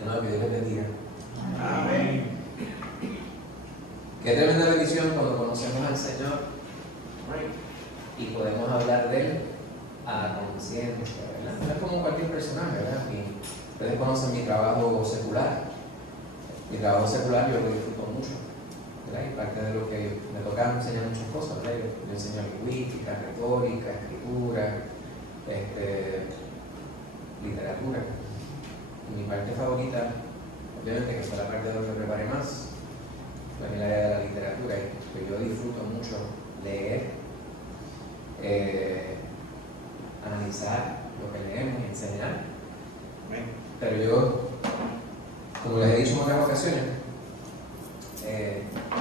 De nuevo, que Dios les bendiga. Amén. Qué tremenda bendición cuando conocemos al Señor y podemos hablar de Él a conciencia, ¿verdad? No es como cualquier personaje, ¿verdad? Ustedes conocen mi trabajo secular. Mi trabajo secular yo lo disfruto mucho, ¿verdad? Y parte de lo que me toca enseñar muchas cosas, ¿verdad? Yo enseño lingüística, retórica, escritura, literatura. Y mi parte favorita, obviamente que fue la parte donde me preparé más, fue en el área de la literatura, y que yo disfruto mucho leer, analizar lo que leemos y enseñar. Pero yo, como les he dicho en otras ocasiones,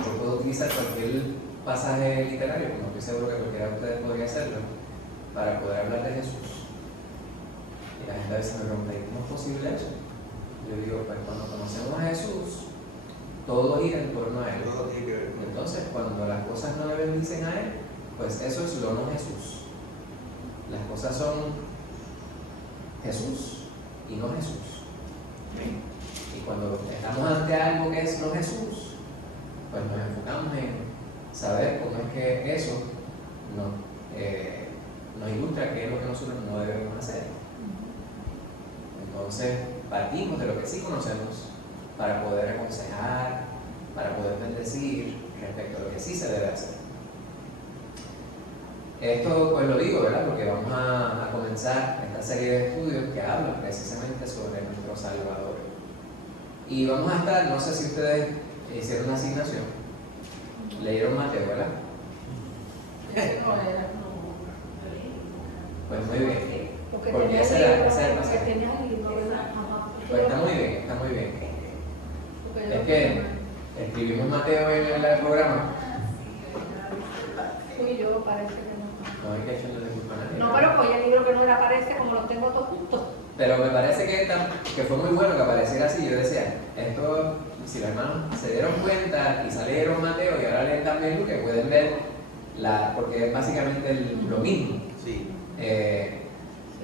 yo puedo utilizar cualquier pasaje literario, como estoy seguro que cualquiera de ustedes podría hacerlo, para poder hablar de Jesús. Y la gente a veces me pregunta, ¿cómo es posible eso? Yo digo, pues cuando conocemos a Jesús, todo gira en torno a Él. Entonces, cuando las cosas no le bendicen a Él, pues eso es lo no Jesús. Las cosas son Jesús y no Jesús. Y cuando estamos ante algo que es no Jesús, pues nos enfocamos en saber cómo es que eso nos ilustra qué es lo que nosotros no debemos hacer. Entonces, partimos de lo que sí conocemos para poder aconsejar, para poder bendecir respecto a lo que sí se debe hacer. Esto pues lo digo, ¿verdad? Porque vamos a comenzar esta serie de estudios que hablan precisamente sobre nuestro Salvador. Y vamos a estar, no sé si ustedes hicieron una asignación, leyeron Mateo, ¿verdad? Pues muy bien. Porque ese era el pasaje. Pues está muy bien, está muy bien. Es que escribimos Mateo en el programa. Fui yo, parece que no. No hay que echarle de culpa a nadie. No, pero pues el libro que no le aparece, como los tengo todos juntos. Pero me parece que fue muy bueno que apareciera así. Yo decía, esto, si los hermanos se dieron cuenta y salieron Mateo y ahora leen también Lucas, pueden ver, porque es básicamente lo mismo. Sí.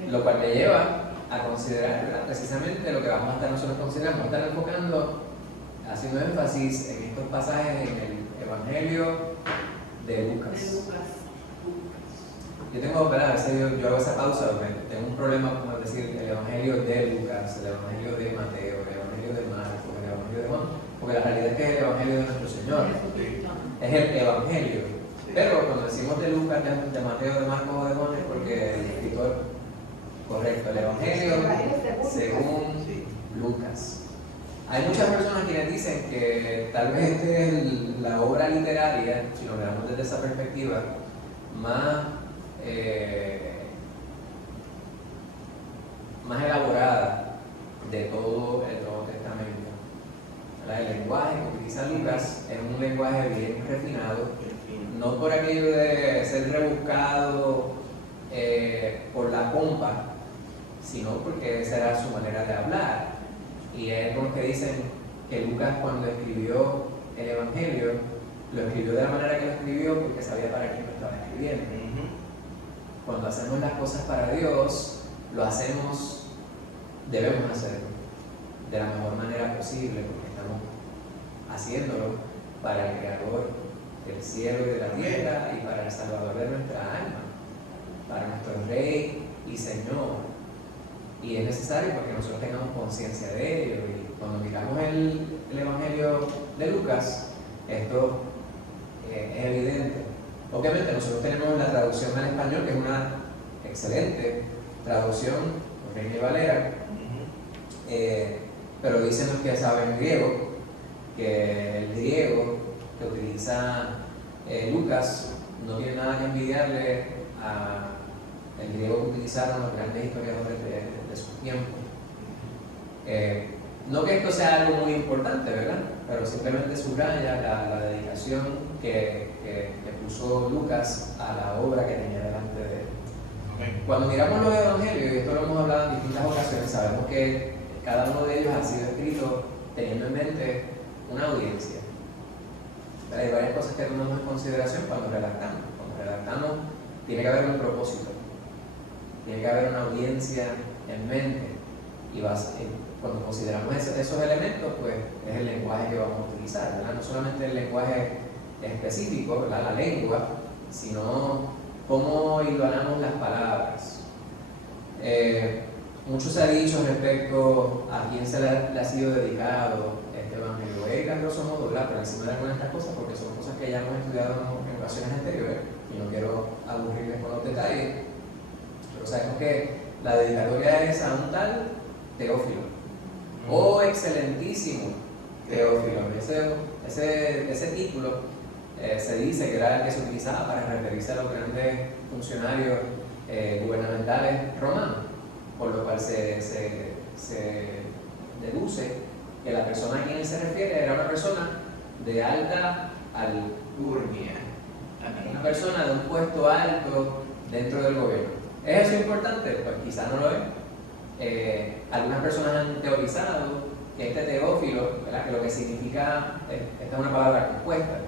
Lo cual me lleva a considerar, ¿verdad? Precisamente lo que vamos a estar nosotros considerando, vamos a estar enfocando, haciendo énfasis en estos pasajes en el Evangelio de Lucas. Yo tengo, ¿verdad? A veces yo hago esa pausa, porque tengo un problema como decir el Evangelio de Lucas, el Evangelio de Mateo, el Evangelio de Marcos, el Evangelio de Juan, porque la realidad es que es el Evangelio de nuestro Señor, es el Evangelio. Pero cuando decimos de Lucas, de Mateo, de Marcos o de Juan, es porque el escritor, correcto, el Evangelio según Lucas. Hay muchas personas quienes dicen que tal vez esta es la obra literaria, si lo miramos desde esa perspectiva, más elaborada de todo el Nuevo Testamento. El lenguaje que utiliza Lucas es un lenguaje bien refinado, no por aquello de ser rebuscado por la pompa, sino porque esa era su manera de hablar. Y es como que dicen que Lucas, cuando escribió el Evangelio, lo escribió de la manera que lo escribió porque sabía para quién lo estaba escribiendo. Cuando hacemos las cosas para Dios, debemos hacerlo de la mejor manera posible, porque estamos haciéndolo para el Creador del cielo y de la tierra y para el Salvador de nuestra alma, para nuestro Rey y Señor. Y es necesario porque nosotros tengamos conciencia de ello. Y cuando miramos el Evangelio de Lucas, esto es evidente. Obviamente nosotros tenemos la traducción al español, que es una excelente traducción, por Reina Valera, pero dicen los que saben griego, que el griego que utiliza Lucas no tiene nada que envidiarle al griego que utilizaron los grandes historiadores de su tiempo. No que esto sea algo muy importante, ¿verdad? Pero simplemente subraya la dedicación que puso Lucas a la obra que tenía delante de él. Cuando miramos los evangelios, y esto lo hemos hablado en distintas ocasiones, sabemos que cada uno de ellos ha sido escrito teniendo en mente una audiencia. Pero hay varias cosas que tomamos en consideración cuando redactamos. Cuando redactamos, tiene que haber un propósito, tiene que haber una audiencia en mente. cuando consideramos esos elementos, pues es el lenguaje que vamos a utilizar, ¿verdad? No solamente el lenguaje específico, ¿verdad? La lengua, sino cómo hilvanamos las palabras. Mucho se ha dicho respecto a quién se le ha sido dedicado este evangelio. Voy a ir a grosso modo, ¿verdad? Por encima de algunas de estas cosas, porque son cosas que ya hemos estudiado en ocasiones anteriores y no quiero aburrirles con los detalles, pero sabemos que la dedicatoria es a un tal Teófilo. Oh, excelentísimo Teófilo. Ese título se dice que era el que se utilizaba para referirse a los grandes funcionarios gubernamentales romanos, por lo cual se deduce que la persona a quien se refiere era una persona de alta alcurnia, una persona de un puesto alto dentro del gobierno. ¿Es eso importante? Pues quizá no lo es. Algunas personas han teorizado que este Teófilo, ¿verdad? Que lo que significa, esta es una palabra compuesta,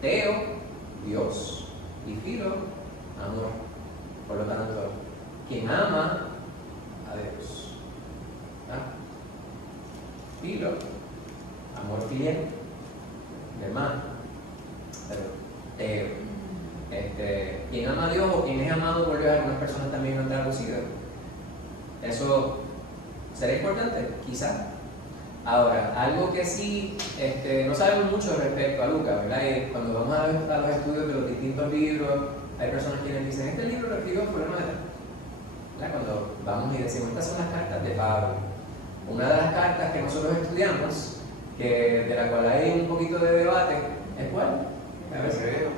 Teo, Dios, y Filo, amor. Por lo tanto, quien ama a Dios. ¿Ah? Filo, amor filial, hermano. Pero Teo, quien ama a Dios o quien es amado por Dios, algunas personas también lo han traducido. Eso será importante, quizá. Ahora, algo que sí no sabemos mucho respecto a Lucas, ¿verdad? Y cuando vamos a los estudios de los distintos libros, hay personas quienes dicen, este libro lo escribió fulano de tal. Cuando vamos y decimos, estas son las cartas de Pablo. Una de las cartas que nosotros estudiamos, de la cual hay un poquito de debate, ¿es cuál? Hebreo,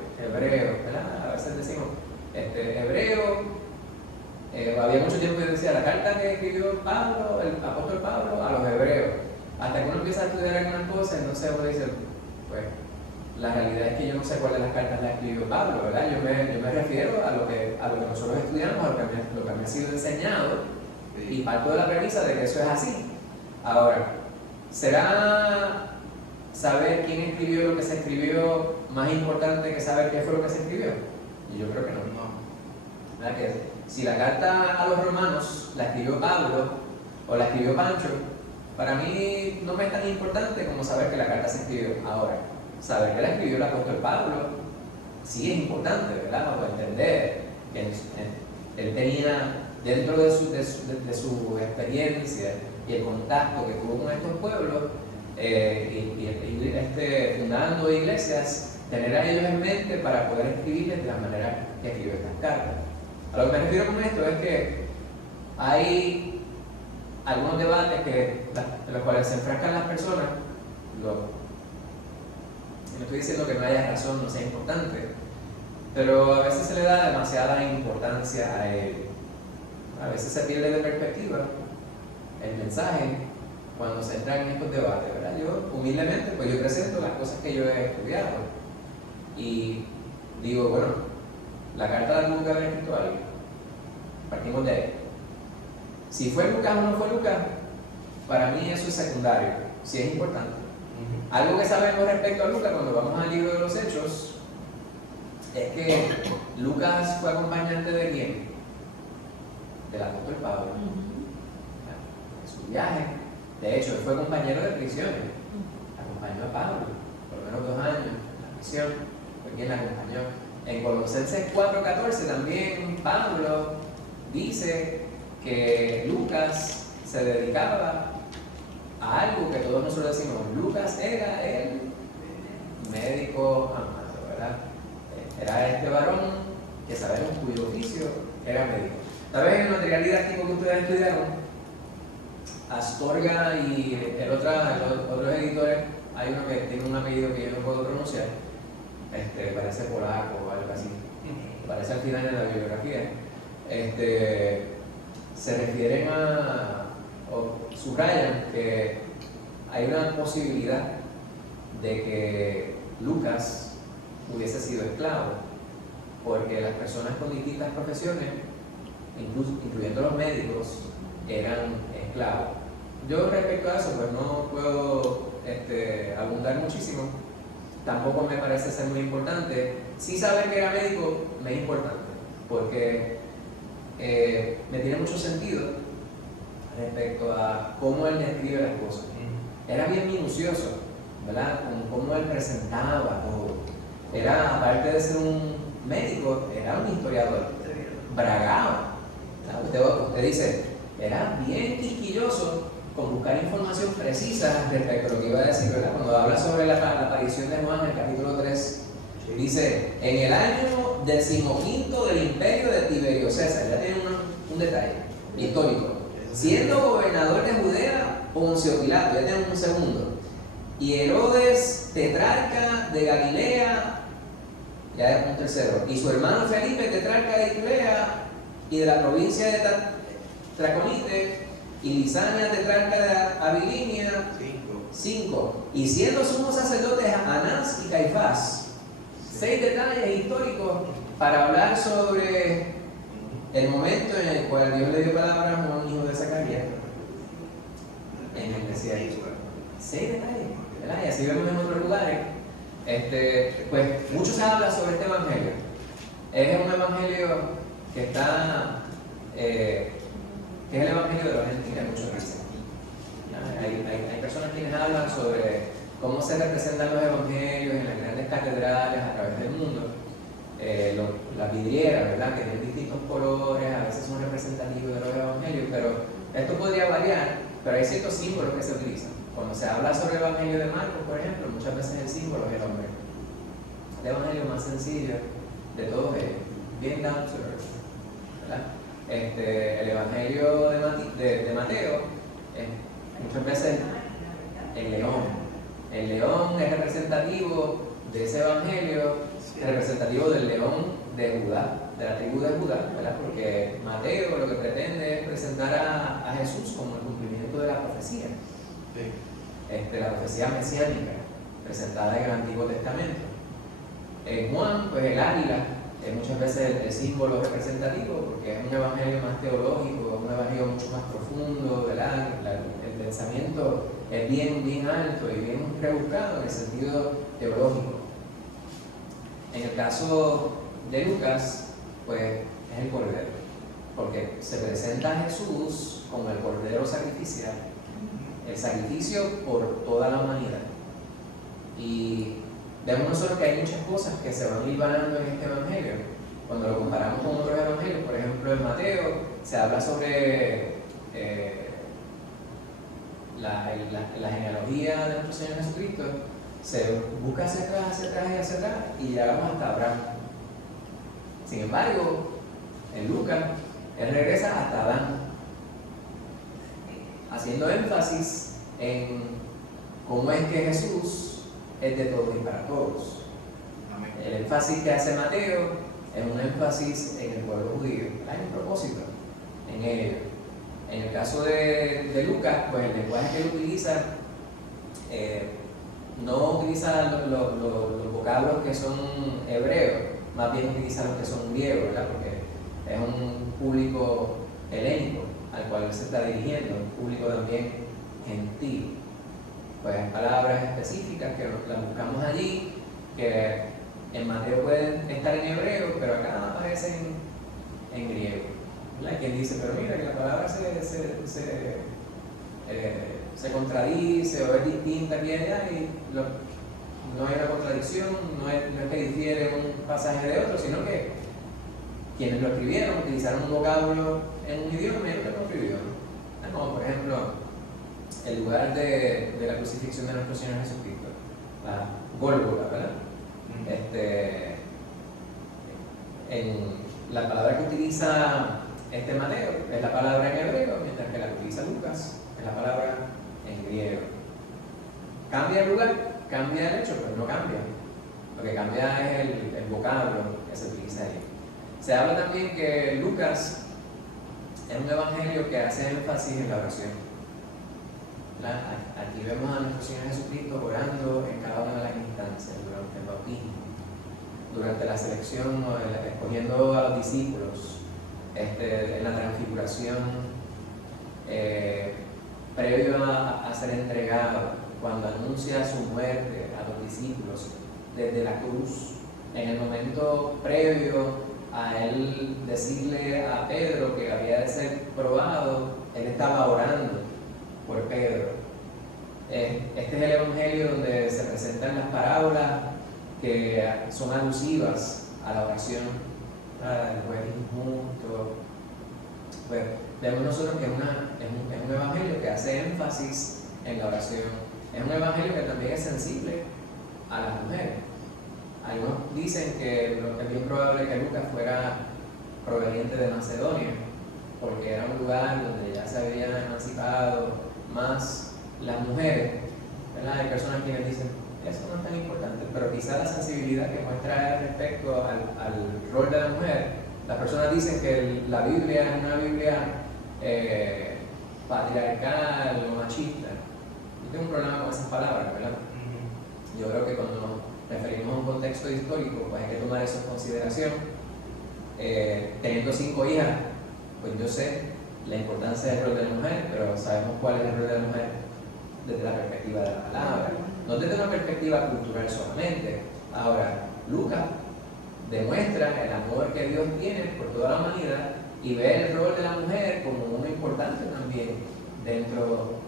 ¿verdad? A veces decimos, Hebreo. Había mucho tiempo que decía la carta que escribió Pablo, el apóstol Pablo, a los hebreos. Hasta que uno empieza a estudiar algunas cosas, entonces uno dice, pues, la realidad es que yo no sé cuál de las cartas la escribió Pablo, ¿verdad? Yo me refiero a lo que nosotros estudiamos, a lo que me ha sido enseñado, y parto de la premisa de que eso es así. Ahora, ¿será saber quién escribió lo que se escribió más importante que saber qué fue lo que se escribió? Y yo creo que no. ¿Verdad? Que si la carta a los romanos la escribió Pablo o la escribió Pancho, para mí no me es tan importante como saber que la carta se escribió. Ahora, saber que la escribió el apóstol Pablo sí es importante, ¿verdad? O entender que él tenía dentro de su experiencia y el contacto que tuvo con estos pueblos fundando iglesias, tener a ellos en mente para poder escribirles de la manera que escribió estas cartas. A lo que me refiero con esto es que hay algunos debates en los cuales se enfrascan las personas. No estoy diciendo que no haya razón, no sea importante, pero a veces se le da demasiada importancia a él. A veces se pierde de perspectiva el mensaje cuando se entra en estos debates, ¿verdad? Yo, humildemente, pues yo presento las cosas que yo he estudiado y digo, bueno, la carta la tuvo que haber escrito alguien. Partimos de ahí. Si fue Lucas o no fue Lucas, para mí eso es secundario, sí es importante. Algo que sabemos respecto a Lucas cuando vamos al libro de los Hechos es que Lucas fue acompañante de ¿quién? Del apóstol Pablo. En su viaje. De hecho, él fue compañero de prisiones. Acompañó a Pablo por lo menos 2 años en la prisión. Fue quien la acompañó. En Colosenses 4:14 también Pablo dice que Lucas se dedicaba a algo que todos nosotros decimos. Lucas era el médico amado, ¿verdad? Era este varón que sabemos cuyo oficio era médico. Tal vez en el material didáctico que ustedes estudiaron, Astorga y otros editores, hay uno que tiene un apellido que yo no puedo pronunciar, parece polaco o algo así, parece al final de la bibliografía, se refieren o subrayan que hay una posibilidad de que Lucas hubiese sido esclavo, porque las personas con distintas profesiones, incluyendo los médicos, eran esclavos. Yo respecto a eso, pues no puedo abundar muchísimo, tampoco me parece ser muy importante. Sí saber que era médico me es importante, porque me tiene mucho sentido respecto a cómo él describe las cosas. Era bien minucioso, ¿verdad? Con cómo él presentaba todo. Era, aparte de ser un médico, era un historiador. Bragaba. Usted dice, era bien quisquilloso con buscar información precisa respecto a lo que iba a decir, ¿verdad? Cuando habla sobre la aparición de Juan en el capítulo 3, dice, en el año 15º del imperio de Tiberio César, ya tiene un detalle histórico, siendo gobernador de Judea, Poncio Pilato, ya tiene un segundo, y Herodes, tetrarca de Galilea, ya es un tercero, y su hermano Felipe, tetrarca de Iturea y de la provincia de Traconite, y Lisania, tetrarca de Abilinia, 5. Y siendo sumos sacerdotes Anás y Caifás. 6 detalles históricos para hablar sobre el momento en el cual Dios le dio palabra a un hijo de Zacarías en el desierto. 6 detalles, ¿verdad? Y así vemos en otros lugares. Pues mucho se habla sobre este evangelio. Es un evangelio que está que es el evangelio de los gentiles, muchos dicen. Hay personas quienes hablan sobre cómo se representan los evangelios en las grandes catedrales a través del mundo. Las vidrieras, ¿verdad? Que tienen distintos colores, a veces son representativos de los evangelios, pero esto podría variar, pero hay ciertos símbolos que se utilizan. Cuando se habla sobre el evangelio de Marcos, por ejemplo, muchas veces el símbolo es el hombre. El evangelio más sencillo de todos ellos, bien down to earth, ¿verdad? El evangelio de Mateo muchas veces el león. El león es representativo de ese evangelio, representativo del león de Judá, de la tribu de Judá, ¿verdad? Porque Mateo lo que pretende es presentar a Jesús como el cumplimiento de la profecía, la profecía mesiánica presentada en el Antiguo Testamento. En Juan, pues el águila es muchas veces el símbolo representativo, porque es un evangelio más teológico, un evangelio mucho más profundo, ¿verdad? El pensamiento es bien alto y bien rebuscado en el sentido teológico. En el caso de Lucas, pues es el cordero, porque se presenta a Jesús como el cordero sacrificial, el sacrificio por toda la humanidad. Y vemos nosotros que hay muchas cosas que se van hilvanando en este evangelio. Cuando lo comparamos con otros evangelios, por ejemplo en Mateo, se habla sobre la genealogía de nuestro Señor Jesucristo, se busca hacia atrás y llegamos hasta Abraham. Sin embargo, en Lucas, él regresa hasta Adán, haciendo énfasis en cómo es que Jesús es de todos y para todos. El énfasis que hace Mateo es un énfasis en el pueblo judío. Hay un propósito en ello. En el caso de Lucas, pues el lenguaje que él utiliza no utiliza los vocablos que son hebreos, más bien utiliza los que son griegos, ¿verdad? Porque es un público helénico al cual él se está dirigiendo, un público también gentil. Pues hay palabras específicas que las buscamos allí, que en Mateo pueden estar en hebreo, pero acá aparecen en griego. ¿Verdad? Quien dice, pero mira que la palabra se contradice o es distinta aquí y allá, y no hay una contradicción, no es que difiere un pasaje de otro, sino que quienes lo escribieron utilizaron un vocablo en un idioma y otro lo escribió. Como por ejemplo, el lugar de la crucifixión de nuestro Señor Jesucristo, la Gólgota, ¿verdad? La palabra que utiliza Mateo es la palabra en hebreo, mientras que la que utiliza Lucas es la palabra en griego. ¿Cambia el lugar? Cambia el hecho, pero no cambia. Lo que cambia es el vocablo que se utiliza ahí. Se habla también que Lucas es un evangelio que hace énfasis en la oración. Aquí vemos a nuestro Señor Jesucristo orando en cada una de las instancias, durante el bautismo, durante la selección, escogiendo a los discípulos, en la transfiguración, previo a ser entregado, cuando anuncia su muerte a los discípulos desde la cruz, en el momento previo a él decirle a Pedro que había de ser probado él estaba orando por Pedro. Este es el evangelio donde se presentan las parábolas que son alusivas a la oración, del juez injusto. Pues vemos nosotros que es un evangelio que hace énfasis en la oración. Es un evangelio que también es sensible a las mujeres. Algunos dicen que es bien probable que Lucas fuera proveniente de Macedonia, porque era un lugar donde ya se habían emancipado más las mujeres, ¿verdad? Hay personas quienes dicen, eso no es tan importante, pero quizá la sensibilidad que muestra respecto al rol de la mujer, las personas dicen que la Biblia es una Biblia patriarcal o machista. Yo tengo un problema con esas palabras, ¿verdad? Yo creo que cuando nos referimos a un contexto histórico, pues hay que tomar eso en consideración. Teniendo 5 hijas, pues yo sé la importancia del rol de la mujer, pero sabemos cuál es el rol de la mujer desde la perspectiva de la palabra, no desde una perspectiva cultural solamente. Ahora, Lucas demuestra el amor que Dios tiene por toda la humanidad y ve el rol de la mujer como uno importante también dentro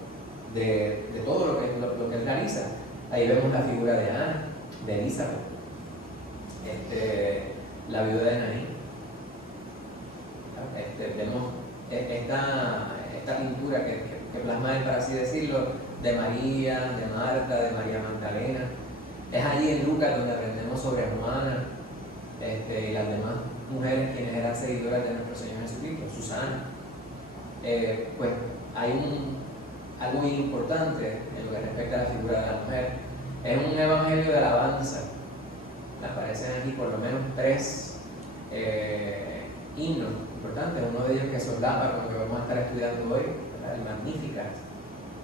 de todo lo que él realiza. Ahí vemos la figura de Ana, de Elizabeth, la viuda de Naín. Vemos esta pintura que plasma él, para así decirlo, de María, de Marta, de María Magdalena. Es allí en Lucas donde aprendemos sobre Juana y las demás mujeres quienes eran seguidoras de nuestro Señor Jesucristo, Susana. Pues hay algo muy importante en lo que respecta a la figura de la mujer. Es un evangelio de alabanza. Aparecen aquí por lo menos 3 himnos importantes. Uno de ellos que solapa con lo que vamos a estar estudiando hoy, ¿verdad? El Magnificat.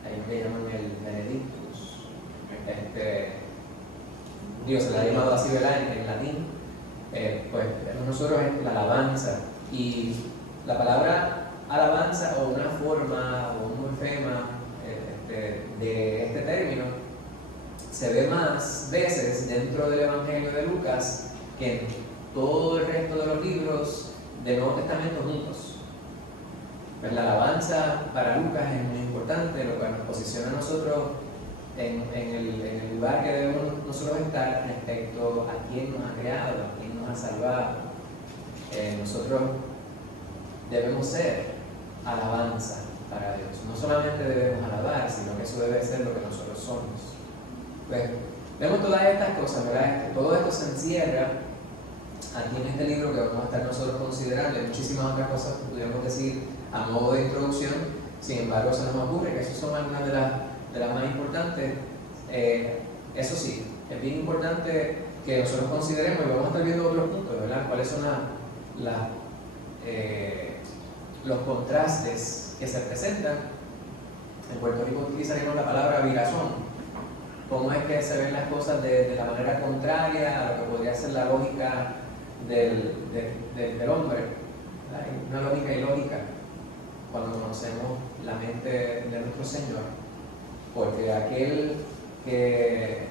Hay un que llaman el Benedictus. Dios se la ha llamado así, ¿verdad? En latín. Pues nosotros es la alabanza. Y la palabra alabanza, o una forma o un morfema de este término, se ve más veces dentro del Evangelio de Lucas que en todo el resto de los libros del Nuevo Testamento juntos. Pues la alabanza para Lucas es muy importante, lo cual nos posiciona a nosotros en el lugar que debemos nosotros estar respecto a quién nos ha creado, a quién nos ha salvado. Nosotros debemos ser alabanza para Dios. No solamente debemos alabar, sino que eso debe ser lo que nosotros somos. Pues, vemos todas estas cosas, ¿verdad? Todo esto se encierra aquí en este libro que vamos a estar nosotros considerando. Hay muchísimas otras cosas que pudiéramos decir a modo de introducción, sin embargo se nos ocurre que esas son algunas de las más importantes. Eso sí, es bien importante que nosotros consideremos, y vamos a estar viendo otros puntos, ¿verdad? Cuáles son los contrastes que se presentan. En Puerto Rico utilizaremos la palabra virazón. Cómo es que se ven las cosas de la manera contraria a lo que podría ser la lógica del hombre, ¿verdad? Una lógica ilógica cuando conocemos la mente de nuestro Señor, porque aquel que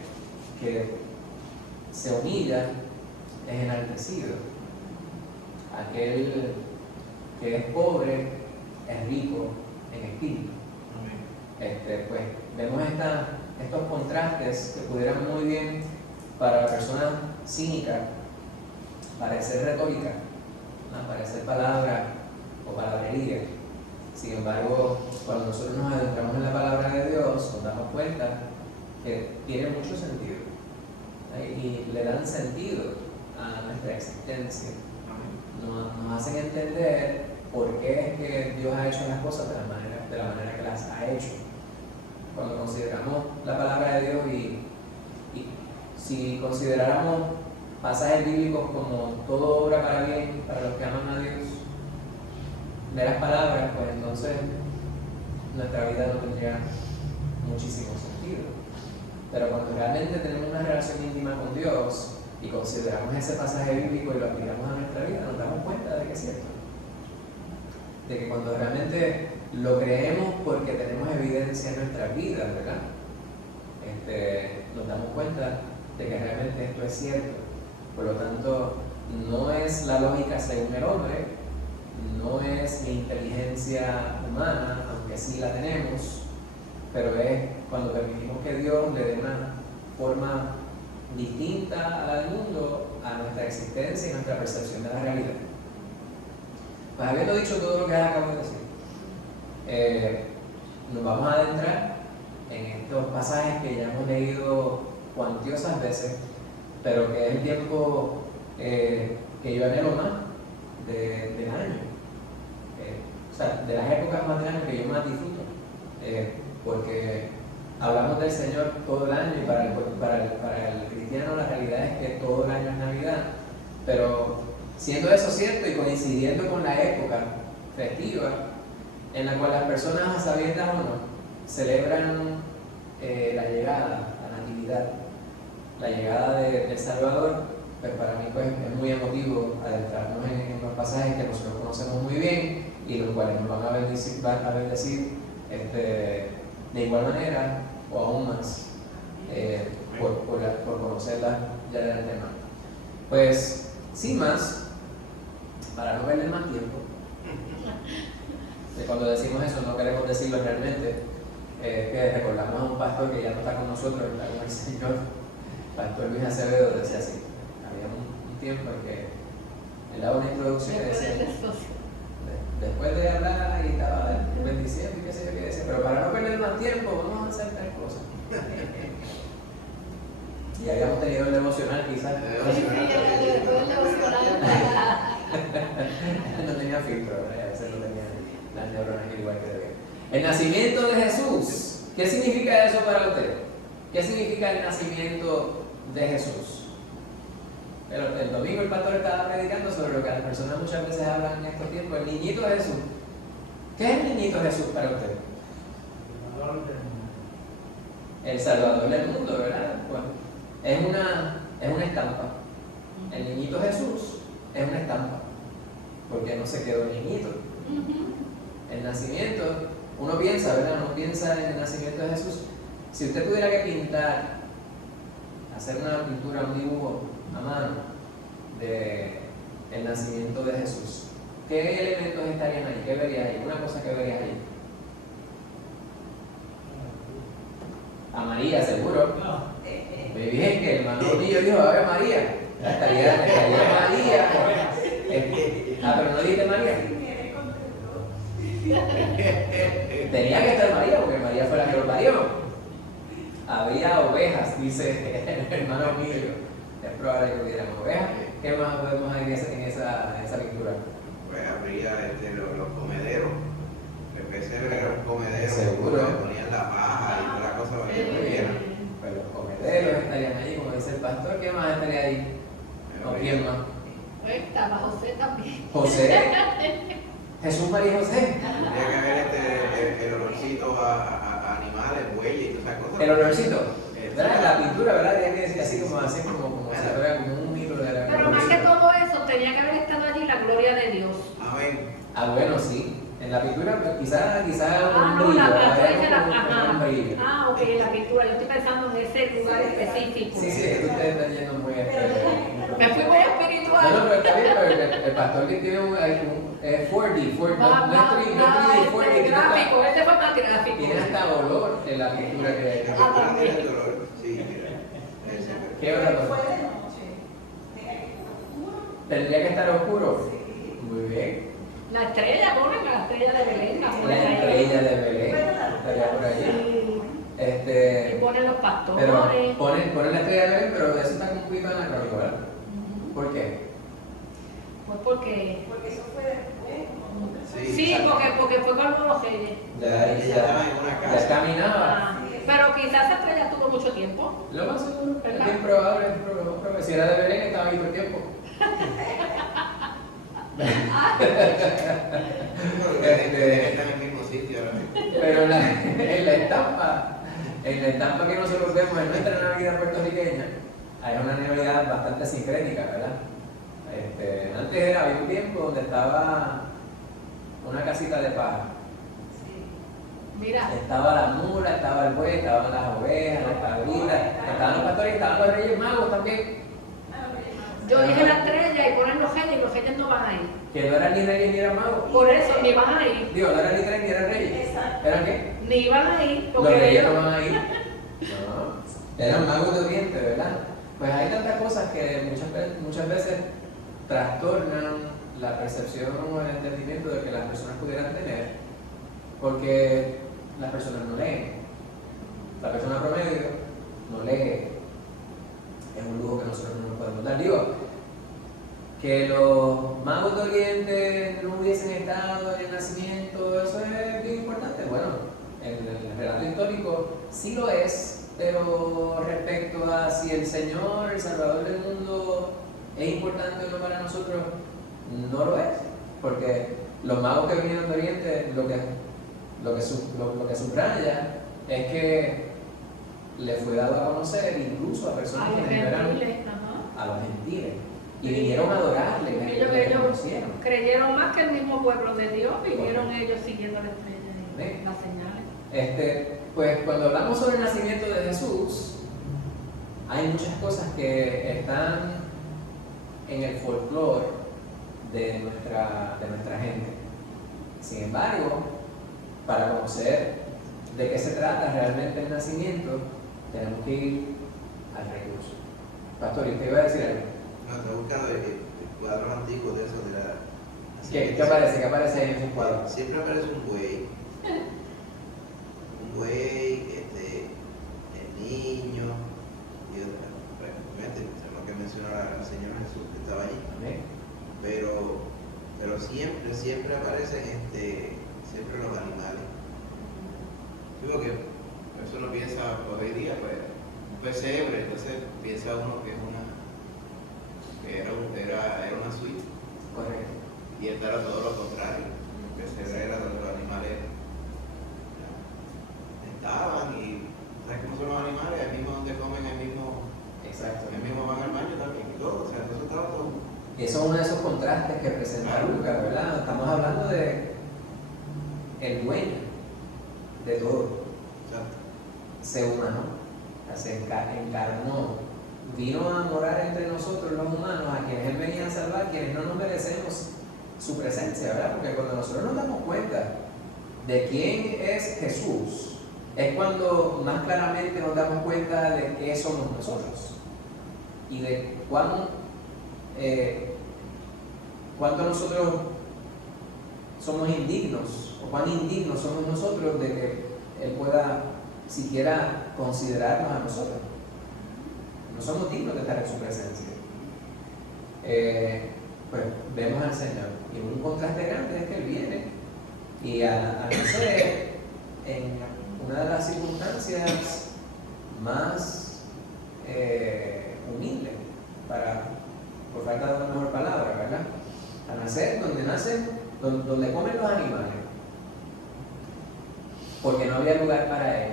se humilla es enaltecido, aquel que es pobre es rico en espíritu. Pues vemos estos contrastes que pudieran muy bien para la persona cínica parecer retórica, parecer palabra o palabrería. Sin embargo, cuando nosotros nos adentramos en la palabra de Dios, nos damos cuenta que tiene mucho sentido, y le dan sentido a nuestra existencia. Nos hacen entender por qué es que Dios ha hecho las cosas de la manera que las ha hecho. Cuando consideramos la palabra de Dios y si consideráramos pasajes bíblicos como todo obra para bien para los que aman a Dios, de las palabras, pues entonces nuestra vida no tendría muchísimo sentido. Pero cuando realmente tenemos una relación íntima con Dios y consideramos ese pasaje bíblico y lo aplicamos a nuestra vida, nos damos cuenta de que es cierto. De que cuando realmente lo creemos porque tenemos evidencia en nuestras vidas, ¿verdad? Nos damos cuenta de que realmente esto es cierto. Por lo tanto, no es la lógica según el hombre, no es inteligencia humana, aunque sí la tenemos, pero es cuando permitimos que Dios le dé una forma distinta a la del mundo, a nuestra existencia y nuestra percepción de la realidad. Pues habiendo dicho todo lo que acabo de decir, nos vamos a adentrar en estos pasajes que ya hemos leído cuantiosas veces, pero que es el tiempo que yo anhelo más del año. O sea, de las épocas más del año que yo más disfruto, porque hablamos del Señor todo el año y para el cristiano la realidad es que todo el año es Navidad, pero siendo eso cierto y coincidiendo con la época festiva en la cual las personas, a sabiendas o no, celebran la llegada, la natividad, la llegada del Salvador, pues para mí pues, es muy emotivo adentrarnos en los pasajes que nosotros conocemos muy bien y los cuales nos van a bendecir, de igual manera o aún más por conocerla ya del tema. Pues sin más, para no perder más tiempo, cuando decimos eso no queremos decirlo realmente, que recordamos a un pastor que ya no está con nosotros, está con el Señor, Pastor Luis Acevedo, decía así. Había un tiempo en que él daba una introducción y decía, después de hablar y estaba bendiciendo y qué sé yo qué decía, pero para no perder más tiempo vamos a hacer tal cosa. Y habíamos tenido el devocional quizás. No tenía filtro, ¿verdad? A veces no tenía las neuronas igual que debía. El nacimiento de Jesús. ¿Qué significa eso para usted? ¿Qué significa el nacimiento de Jesús? Pero el domingo el pastor estaba predicando sobre lo que las personas muchas veces hablan en estos tiempos, el niñito de Jesús. ¿Qué es el niñito Jesús para usted? El Salvador del mundo, ¿verdad? Bueno, es una estampa. El niñito Jesús es una estampa, porque no se quedó niñito. El nacimiento, uno piensa, ¿verdad? Uno piensa en el nacimiento de Jesús. Si usted tuviera que pintar, hacer una pintura, un dibujo a mano del nacimiento de Jesús, ¿qué elementos estarían ahí? ¿Qué verías ahí? Una cosa que verías ahí. A María, seguro. Me dije que el hermano mío dijo, a ver María. Estaría María. Pero no dijiste María. Tenía que estar María, porque María fue la que lo parió. Había ovejas, dice el hermano mío. Es probable que hubieran ovejas. ¿Qué más podemos ver en esa pintura? Pues habría los comederos. El pesebre era un comedero. Seguro. Le ponían la paja y toda la cosa para que comieran. Pues los comederos estarían ahí, como dice el pastor. ¿Qué más estaría ahí? ¿O quién más? Estaba José también. José. Jesús, María y José. Tendría que haber el olorcito a animales, bueyes y todas esas cosas. El olorcito. ¿Verdad? La pintura, ¿verdad? Tenía que decir así como si fuera como un mito de la. Pero más que todo eso, tenía que haber estado allí la gloria de Dios. Amén. Bueno, sí. En la pintura, pues, quizás un No, brillo. la Un brillo. ok, la pintura. Yo estoy pensando en ese lugar específico. Sí, tú te estás yendo muy Me fui muy espiritual. No, pero está bien, pero el pastor que tiene un 4D, Gráfico, ese fue más gráfico. tiene hasta olor en la pintura que La pintura tiene el dolor. Sí, mira. ¿Qué otra cosa? Tendría que estar oscuro. Muy bien. La estrella, ponen la estrella de Belén. La estrella de Belén estaría por allí. Y ponen los pastores. Pero ponen la estrella de Belén, pero eso está un poquito anacrónico, ¿verdad? ¿Por qué? Pues porque eso fue después. sí, porque fue con los reyes. Ya caminaba. Pero quizás esa estrella tuvo mucho tiempo. Lo más seguro, es ¿Verdad? bien probable, es probable. Si era de Belén, estaba ahí todo el tiempo. Está en el mismo sitio ahora mismo. Pero en la estampa que nosotros vemos en nuestra Navidad puertorriqueña, hay una Navidad bastante sincrética, ¿verdad? Antes había un tiempo donde estaba una casita de paja. Mira. Estaba la mula, estaba el buey, estaban las ovejas, las cabritas, estaban los pastores y estaban los reyes magos también. Yo dije la estrella y ponen los reyes ellos no van a ir. Que no eran ni reyes ni eran magos. Por eso ni van a ir. Digo, no eran ni reyes ni eran reyes. Exacto. ¿Eran qué? Ni van a ir Los porque reyes ellos no van a ir. No, eran magos de Oriente, ¿verdad? Pues hay tantas cosas que muchas veces trastornan la percepción o el entendimiento de que las personas pudieran tener, porque las personas no leen. La persona promedio no lee. Es un lujo que nosotros no nos podemos dar. Digo, que los magos de Oriente no hubiesen estado en el nacimiento, eso es bien importante. Bueno, en el relato histórico sí lo es, pero respecto a si el Señor, el Salvador del mundo, es importante o no para nosotros, no lo es. Porque los magos que vinieron de Oriente, lo que subraya es que le fue dado a conocer incluso a personas que no eran a los gentiles. Y vinieron a adorarle, Ellos conocieron. creyeron más que el mismo pueblo de Dios, vinieron ellos siguiendo la estrella y Amén. las señales. Pues cuando hablamos sobre el nacimiento de Jesús, hay muchas cosas que están en el folclore de nuestra gente. Sin embargo, para conocer de qué se trata realmente el nacimiento, tenemos que ir al recurso. Pastor, ¿y usted iba a decir algo? No, estoy buscando cuadros antiguos de eso de la. ¿Qué aparece? ¿Qué aparece ahí en esos cuadros? Siempre aparece un buey. Un buey, el niño, y lo que mencionó la señora Jesús que estaba allí. Amén. Pero siempre aparecen siempre los animales. Digo que eso no piensa hoy día, pues, un pesebre, entonces piensa uno que era una suite. Correcto. Y esta era todo lo contrario. El pesebre era donde los animales estaban y ¿sabes cómo son los animales? Ahí mismo donde comen, ahí mismo Exacto. van al baño también y todo. O sea, entonces estaba todo. Y eso es uno de esos contrastes que presenta Lucas, ¿verdad? Estamos hablando de el dueño de todo. Exacto. Se humanó, se encarnó, vino a morar entre nosotros los humanos, a quienes Él venía a salvar, quienes no nos merecemos su presencia, ¿verdad? Porque cuando nosotros nos damos cuenta de quién es Jesús, es cuando más claramente nos damos cuenta de qué somos nosotros y de cuánto nosotros somos indignos, o cuán indignos somos nosotros de que Él pueda siquiera considerarnos a nosotros. No somos dignos de estar en su presencia. Pues vemos al Señor. Y un contraste grande es que Él viene y a nacer en una de las circunstancias más humildes, por falta de una mejor palabra, ¿verdad? A nacer donde comen los animales, porque no había lugar para Él.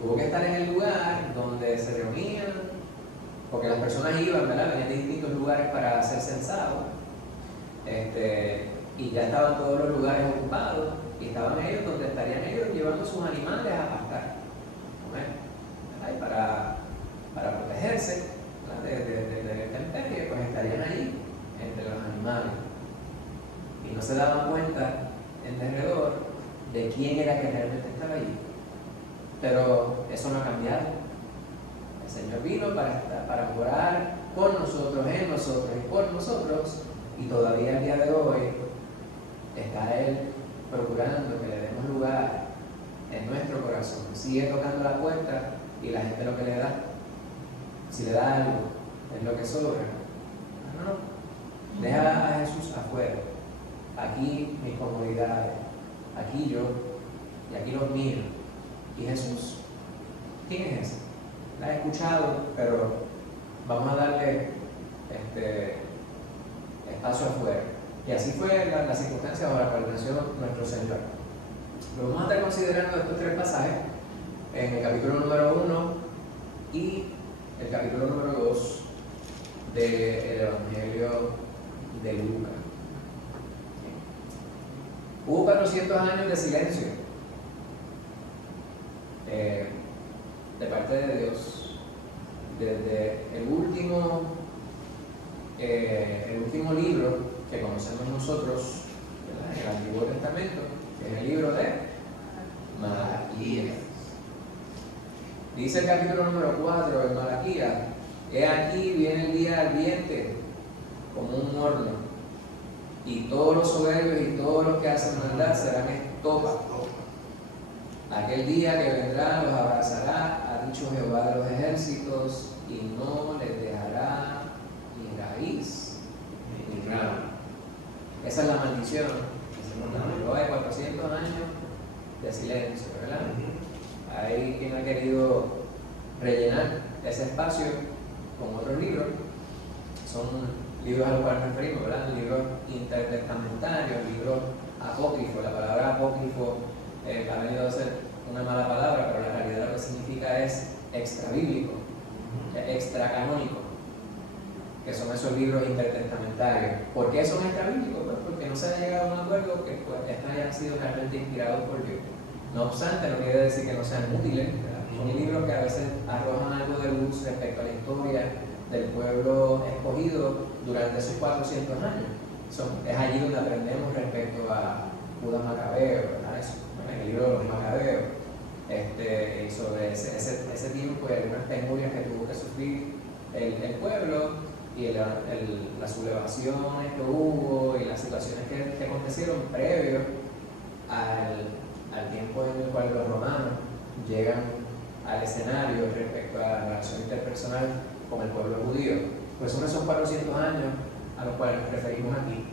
Tuvo que estar en el lugar donde se reunían, porque las personas iban, ¿verdad? Venían de distintos lugares para ser censados, y ya estaban todos los lugares ocupados, y estaban ellos donde estarían ellos llevando sus animales a pastar, ¿verdad? Y para protegerse, ¿verdad? de la intemperie, pues estarían allí entre los animales, y no se daban cuenta en derredor de quién era que realmente estaba allí. Pero eso no ha cambiado. El Señor vino para morar con nosotros, en nosotros y por nosotros, y todavía el día de hoy está Él procurando que le demos lugar en nuestro corazón. Sigue tocando la puerta y la gente lo que le da, si le da algo, es lo que sobra. No, deja a Jesús afuera. Aquí mis comodidades, aquí yo, y aquí los míos. ¿Y Jesús? ¿Quién es ese? La he escuchado, pero vamos a darle espacio afuera. Y así fue la circunstancia bajo la cual nació nuestro Señor. Lo vamos a estar considerando estos tres pasajes en el capítulo número 1 y el capítulo número 2 del Evangelio de Lucas. Hubo 400 años de silencio de parte de Dios, desde el último el último libro que conocemos nosotros, ¿verdad?, en el Antiguo Testamento, que es el libro de Malaquías. Dice el capítulo número 4 de Malaquías: he aquí viene el día ardiente como un horno, y todos los soberbios y todos los que hacen maldad serán estopa. Aquel día que vendrá los abrazará, ha dicho Jehová de los ejércitos, y no les dejará ni raíz ni rama. Esa es la maldición que se nos habló de 400 años de silencio, ¿verdad? Hay quien ha querido rellenar ese espacio con otros libros. Son libros a los cuales nos referimos, ¿verdad? Libros intertestamentarios, libros apócrifos. La palabra apócrifo ha venido a ser una mala palabra, pero la realidad lo que significa es extrabíblico, extracanónico, que son esos libros intertestamentarios. ¿Por qué son extrabíblicos? Pues porque no se ha llegado a un acuerdo que estos hayan sido realmente inspirados por Dios. No obstante, no quiere decir que no sean útiles, ¿verdad? Son libros que a veces arrojan algo de luz respecto a la historia del pueblo escogido durante esos 400 años. Es allí donde aprendemos respecto a Judas Macabeo, ¿verdad? Eso, en el libro de los Macabeos, y sobre ese tiempo y algunas penurias que tuvo que sufrir el pueblo, y las sublevaciones que hubo y las situaciones que acontecieron previo al tiempo en el cual los romanos llegan al escenario respecto a la relación interpersonal con el pueblo judío. Pues son esos 400 años a los cuales nos referimos aquí.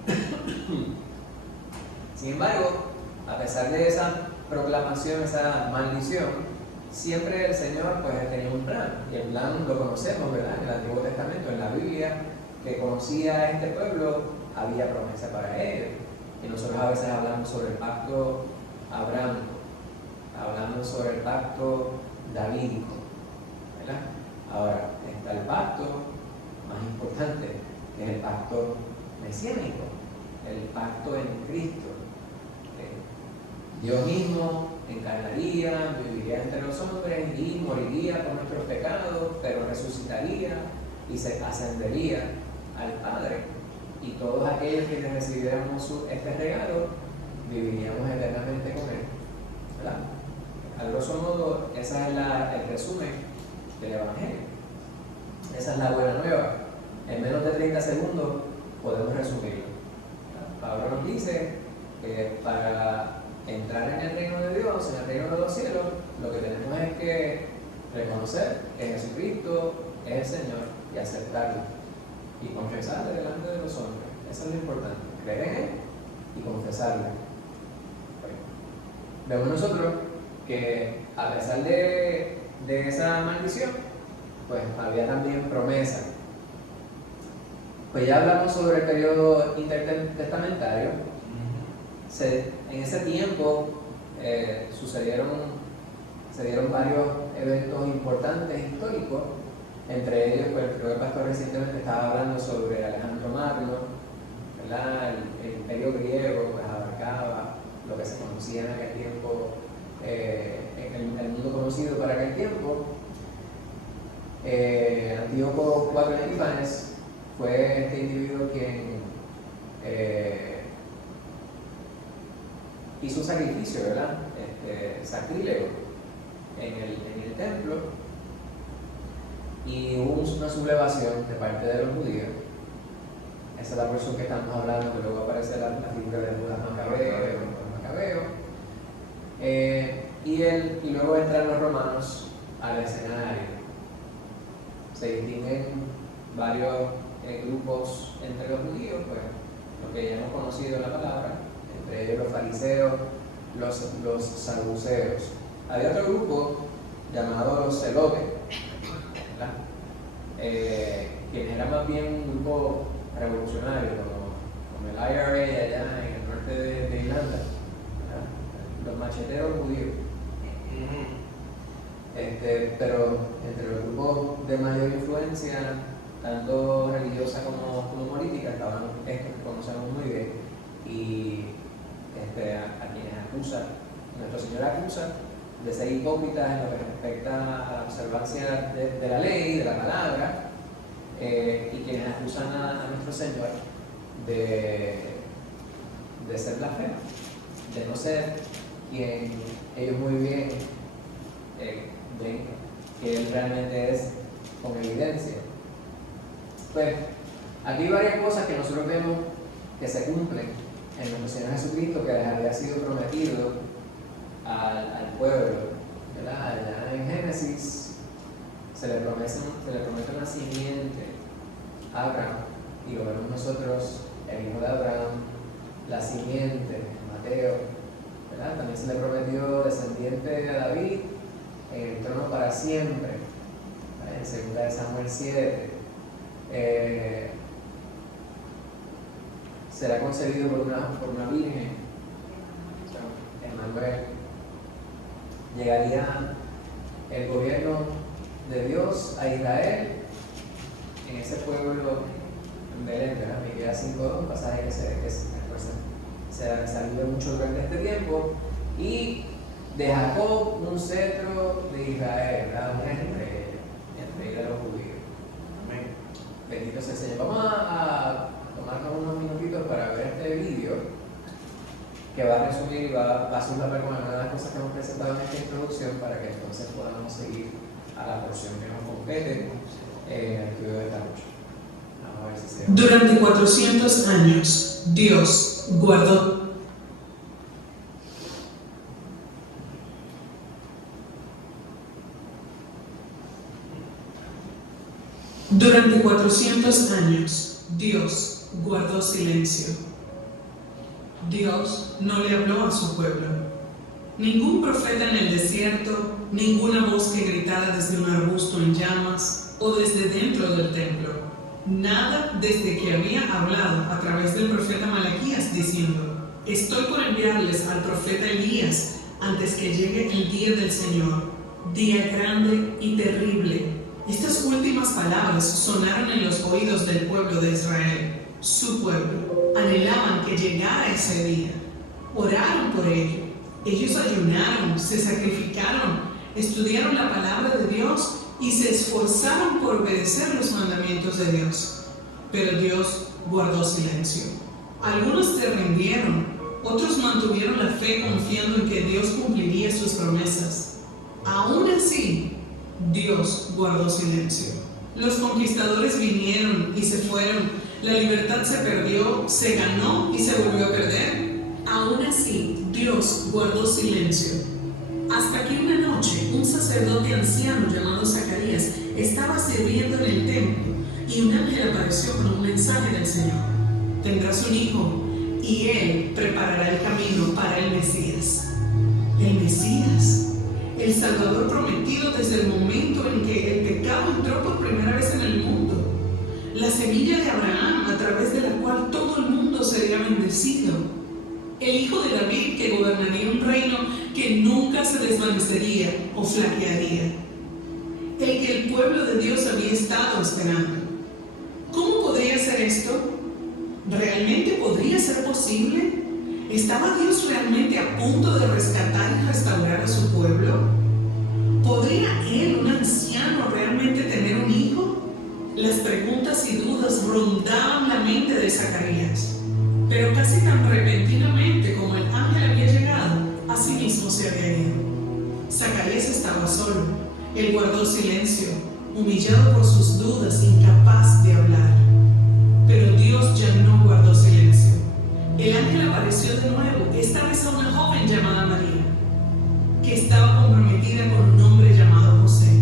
Sin embargo, a pesar de esa proclamación, esa maldición, siempre el Señor pues tenía un plan, y el plan lo conocemos, ¿verdad? En el Antiguo Testamento, en la Biblia, que conocía a este pueblo, había promesa para ellos. Y nosotros a veces hablamos sobre el pacto abrámico, hablamos sobre el pacto davídico, ¿verdad? Ahora está el pacto más importante, que es el pacto mesiánico, el pacto en Cristo. Dios mismo encarnaría, viviría entre los hombres y moriría por nuestros pecados, pero resucitaría y se ascendería al Padre. Y todos aquellos que recibiéramos este regalo viviríamos eternamente con Él, ¿verdad? A grosso modo, ese es el resumen del Evangelio. Esa es la buena nueva. En menos de 30 segundos podemos resumirlo. Pablo nos dice que para entrar en el reino de Dios, en el reino de los cielos, lo que tenemos es que reconocer que Jesucristo es el Señor y aceptarlo y confesarle delante de los hombres. Eso es lo importante, creer en Él y confesarle. Vemos nosotros que a pesar de esa maldición, pues había también promesa. Pues ya hablamos sobre el periodo intertestamentario. En ese tiempo se dieron varios eventos importantes históricos. Entre ellos, pues creo que el pastor recientemente estaba hablando sobre Alejandro Magno, ¿verdad? El imperio griego pues abarcaba lo que se conocía en aquel tiempo, el mundo conocido para aquel tiempo. Antíoco IV Epífanes fue este individuo quien hizo un sacrificio, ¿verdad? Sacrílego en el templo, y hubo una sublevación de parte de los judíos. Esa es la porción que estamos hablando, que luego aparece la figura de Judas Macabeo. Y luego entran los romanos al escenario. Se distinguen varios grupos entre los judíos, pues lo que ya hemos conocido en la palabra, entre ellos los fariseos, los saduceos. Había otro grupo llamado los celotes, ¿verdad? Quienes eran más bien un grupo revolucionario, como el IRA allá en el norte de Irlanda, ¿verdad? Los macheteros judíos. Pero entre los grupos de mayor influencia, tanto religiosa como política, estaban estos que conocemos muy bien, y a quienes nuestro Señor acusa de ser hipócritas en lo que respecta a la observancia de la ley, de la palabra, y quienes acusan a nuestro Señor de ser blasfemo, de no ser quien ellos muy bien ven que Él realmente es con evidencia. Pues aquí hay varias cosas que nosotros vemos que se cumplen en nuestro Señor Jesucristo, que les había sido prometido al pueblo, ¿verdad? Allá en Génesis se le promete una simiente a Abraham, y lo vemos nosotros, el hijo de Abraham, la simiente, Mateo, ¿verdad? También se le prometió descendiente de David en el trono para siempre, ¿verdad? En 2 Samuel 7. Será concebido por una virgen, Emmanuel. Llegaría el gobierno de Dios a Israel en ese pueblo en Belén, ¿verdad? Miqueas 5:2, un pasaje que se ha leído mucho durante este tiempo. Y de Jacob un cetro de Israel, ¿verdad? Una entre los judíos. Amén. Bendito sea el Señor. Vamos a tomarnos unos minutitos para ver este vídeo que va a resumir y va a solapar con algunas de las cosas que hemos presentado en esta introducción, para que entonces podamos seguir a la porción que nos compete en el estudio de esta noche. Vamos a ver si se ve. Durante 400 años, Dios guardó. Durante 400 años, Dios guardó silencio. Dios no le habló a su pueblo. Ningún profeta en el desierto, ninguna voz que gritara desde un arbusto en llamas o desde dentro del templo. Nada desde que había hablado a través del profeta Malaquías diciendo: estoy por enviarles al profeta Elías antes que llegue el día del Señor, día grande y terrible. Estas últimas palabras sonaron en los oídos del pueblo de Israel. Su pueblo anhelaban que llegara ese día. Oraron por ello. Ellos ayunaron, se sacrificaron, estudiaron la palabra de Dios y se esforzaron por obedecer los mandamientos de Dios. Pero Dios guardó silencio. Algunos se rindieron, otros mantuvieron la fe confiando en que Dios cumpliría sus promesas. Aún así, Dios guardó silencio. Los conquistadores vinieron y se fueron. La libertad se perdió, se ganó y se volvió a perder. Aún así, Dios guardó silencio. Hasta que una noche, un sacerdote anciano llamado Zacarías estaba sirviendo en el templo y un ángel apareció con un mensaje del Señor: tendrás un hijo y él preparará el camino para el Mesías. ¿El Mesías? El Salvador prometido desde el momento en que el pecado entró por primera vez en el mundo. La semilla de Abraham, a través de la cual todo el mundo sería bendecido. El hijo de David, que gobernaría un reino que nunca se desvanecería o flaquearía. El que el pueblo de Dios había estado esperando. ¿Cómo podría ser esto? ¿Realmente podría ser posible? ¿Estaba Dios realmente a punto de rescatar y restaurar a su pueblo? ¿Podría él, un anciano, realmente tener un hijo? Las preguntas y dudas rondaban la mente de Zacarías. Pero casi tan repentinamente como el ángel había llegado, así mismo se había ido. Zacarías estaba solo. Él guardó silencio, humillado por sus dudas, incapaz de hablar. Pero Dios ya no guardó silencio. El ángel apareció de nuevo, esta vez a una joven llamada María, que estaba comprometida con un hombre llamado José,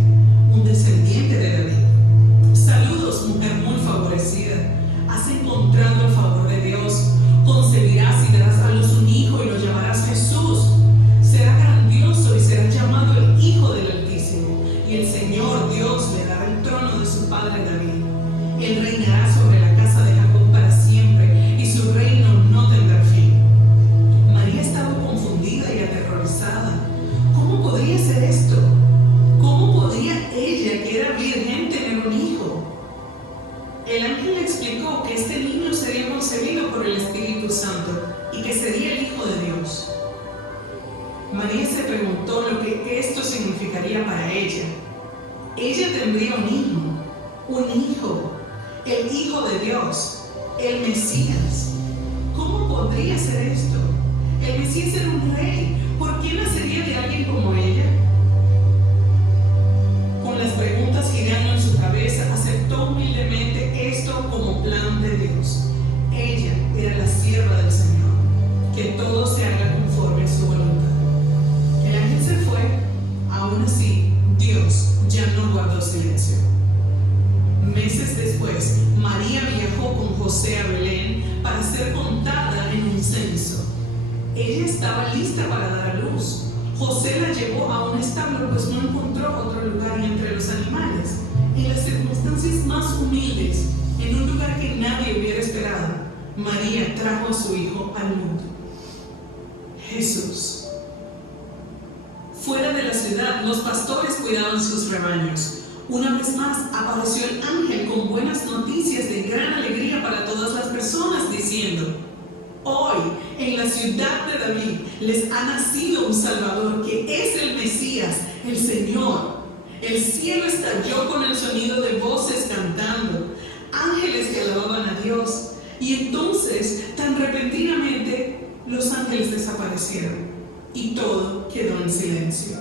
un descendiente de David. Saludos, mujer muy favorecida. Has encontrado el favor de Dios. Concebirás y darás a luz un hijo y lo llamarás Jesús. Será grandioso y será llamado el Hijo del Altísimo. Y el Señor Dios le dará el trono de su padre David. Él reinará sobre la casa de Jacob para siempre y su reino no tendrá fin. María estaba confundida y aterrorizada. ¿Cómo podría ser esto? ¿Cómo podría ella, que era virgen, tener un hijo? El ángel le explicó que este niño sería concebido por el Espíritu Santo y que sería el Hijo de Dios. María se preguntó lo que esto significaría para ella. Ella tendría un hijo, el Hijo de Dios, el Mesías. ¿Cómo podría ser esto? El Mesías era un rey. ¿Por qué nacería de alguien como ella? Con las preguntas girando en su cabeza, aceptó humildemente esto como plan de Dios. Ella era la sierva del Señor. Que todo se haga conforme a su voluntad. El ángel se fue. Aún así, Dios ya no guardó silencio. Meses después, María viajó con José a Belén para ser contada en un censo. Ella estaba lista para dar a luz. José la llevó a un establo, pues no encontró otro lugar entre los animales. En las circunstancias más humildes, en un lugar que nadie hubiera esperado, María trajo a su hijo al mundo. Jesús. Fuera de la ciudad, los pastores cuidaban sus rebaños. Una vez más apareció el ángel con buenas noticias de gran alegría para todas las personas, diciendo: hoy en la ciudad de David les ha nacido un Salvador, que es el Mesías, el Señor. El cielo estalló con el sonido de voces cantando, ángeles que alababan a Dios. Y entonces, tan repentinamente, los ángeles desaparecieron y todo quedó en silencio.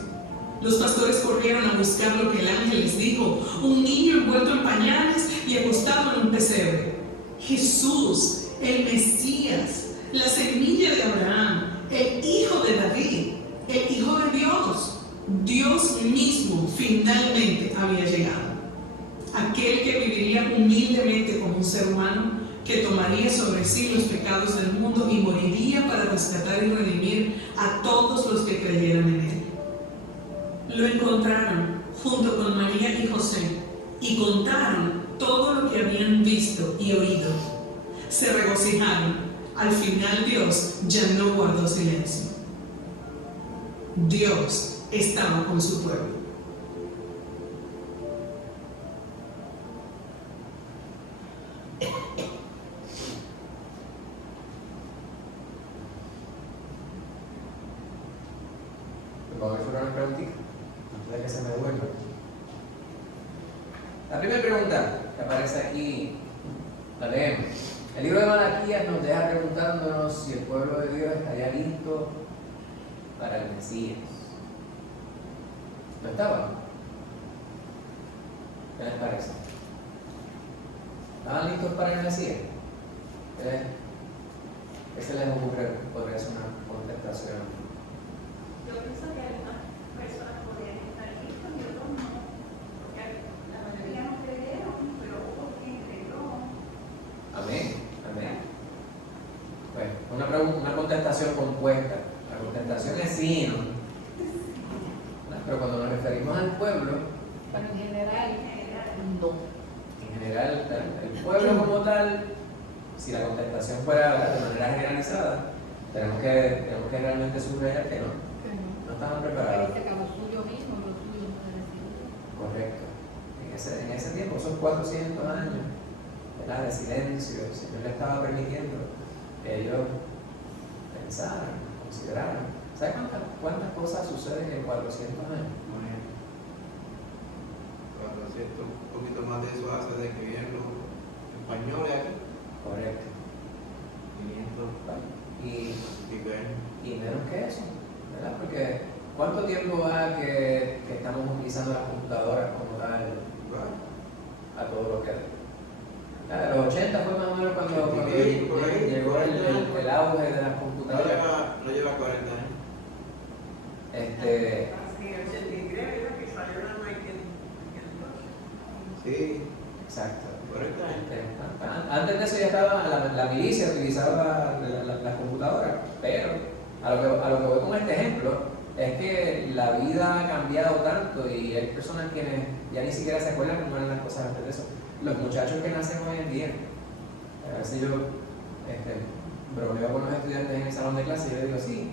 Los pastores corrieron a buscar lo que el ángel les dijo: un niño envuelto en pañales y acostado en un pesebre. Jesús, el Mesías, la semilla de Abraham, el hijo de David, el hijo de Dios. Dios mismo finalmente había llegado. Aquel que viviría humildemente como un ser humano, que tomaría sobre sí los pecados del mundo y moriría para rescatar y redimir a todos los que creyeran en él. Lo encontraron junto con María y José y contaron todo lo que habían visto y oído. Se regocijaron. Al final Dios ya no guardó silencio. Dios estaba con su pueblo. ¿Puedo hacer una preguntita? Antes de que se me vuelva. La primera pregunta que aparece aquí, la leemos. El libro de Malaquías nos deja preguntándonos si el pueblo de Dios estaría listo para el Mesías. ¿No estaba? ¿Qué les parece? ¿Estaban listos para el Mesías? ¿Qué se les ocurre? Podría ser una contestación. Yo pienso que algunas personas podrían estar listas y otros no, porque la mayoría no creyeron, pero hubo quien creyó. Amén, amén. Pues una contestación compuesta. La contestación es sí, ¿no? Pero cuando nos referimos al pueblo, Pero en general, no. en general, el pueblo como tal, si la contestación fuera de manera generalizada, tenemos que realmente subrayar que no estaban preparados. Dice que a lo suyo mismo, lo suyo no recibido. Correcto. En ese tiempo, esos 400 años, ¿verdad?, de silencio, el Señor le estaba permitiendo que ellos pensaran, consideraran. ¿Sabes cuántas cosas suceden en 400 años? Por ejemplo, cuando siento un poquito más de eso hace de que vienen los españoles aquí, Correcto. viniendo Y y ven. Y menos que eso, ¿verdad? Porque ¿cuánto tiempo va que estamos utilizando las computadoras como tal a todo lo que hay? En los 80 fue más o menos cuando llegó el auge de las computadoras. No lleva 40 años. Sí, 83 era que salió la Michael. Sí, Exacto. 40 años. Antes de eso ya estaba la milicia, utilizaba las computadoras, pero a lo que voy con este ejemplo es que la vida ha cambiado tanto y hay personas quienes ya ni siquiera se acuerdan cómo eran las cosas antes de eso. Los muchachos que nacen hoy en día, a veces yo bromeo con los estudiantes en el salón de clase y yo les digo, sí,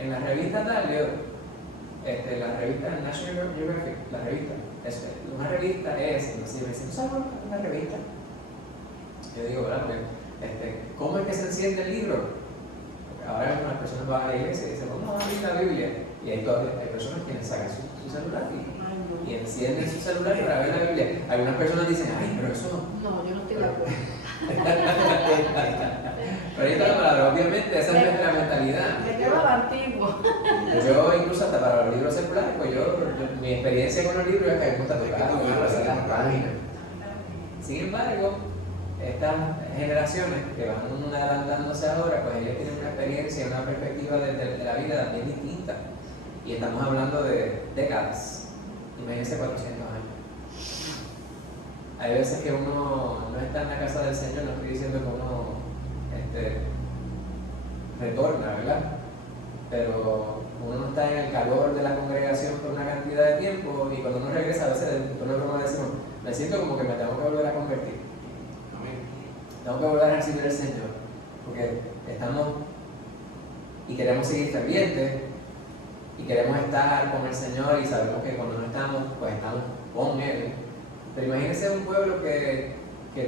en la revista tal, la revista National Geographic, la revista, una revista es, entonces me dicen, ¿sabes una revista? Yo digo, ¿verdad? Porque, ¿cómo es que se enciende el libro? Porque ahora algunas personas van a la iglesia y dicen, vamos a abrir la Biblia, y hay personas que sacan su celular y encienden su celular para ver la Biblia. Algunas personas dicen, ay, pero eso no. No, yo no estoy de acuerdo. Pero ahí está la palabra, obviamente, esa es nuestra mentalidad. Me lleva a la antigua. Yo incluso hasta para los libros seculares, pues mi experiencia con los libros es que me gusta tocarlos, me gusta pasar las páginas. Sin embargo, estas generaciones que van adelantándose ahora, pues ellos tienen una experiencia, una perspectiva de la vida bien distinta. Y estamos hablando de décadas, imagínense 400 años. Hay veces que uno no está en la casa del Señor, no estoy diciendo que uno retorna, ¿verdad? Pero uno no está en el calor de la congregación por una cantidad de tiempo y cuando uno regresa a veces por una broma decimos, me siento como que me tengo que volver a convertir. Tengo que volver a recibir el Señor, porque estamos y queremos seguir fervientes y queremos estar con el Señor y sabemos que cuando no estamos, pues estamos con Él. Pero imagínense un pueblo que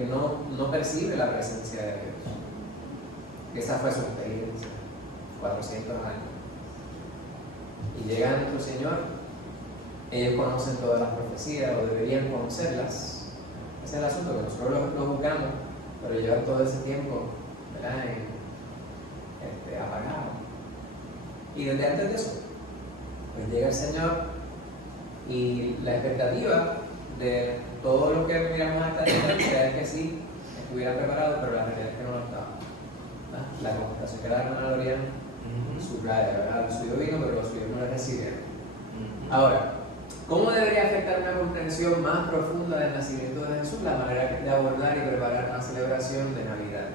no percibe la presencia de Dios. Esa fue su experiencia, 400 años. Y llega nuestro Señor, ellos conocen todas las profecías o deberían conocerlas. Ese es el asunto, que nosotros lo juzgamos, pero llevan todo ese tiempo, ¿verdad? Apagado. Y desde antes de eso, pues llega el Señor y la expectativa de todo lo que miramos hasta ahora es que sí estuviera preparado, pero la realidad es que no lo estaba. ¿Verdad? La contestación que la hermana Lorian subraya, ¿verdad? Lo suyo vino, pero los suyos no lo recibieron. Ahora, ¿cómo debería afectar una comprensión más profunda del nacimiento de Jesús la manera de abordar y preparar una celebración de Navidad?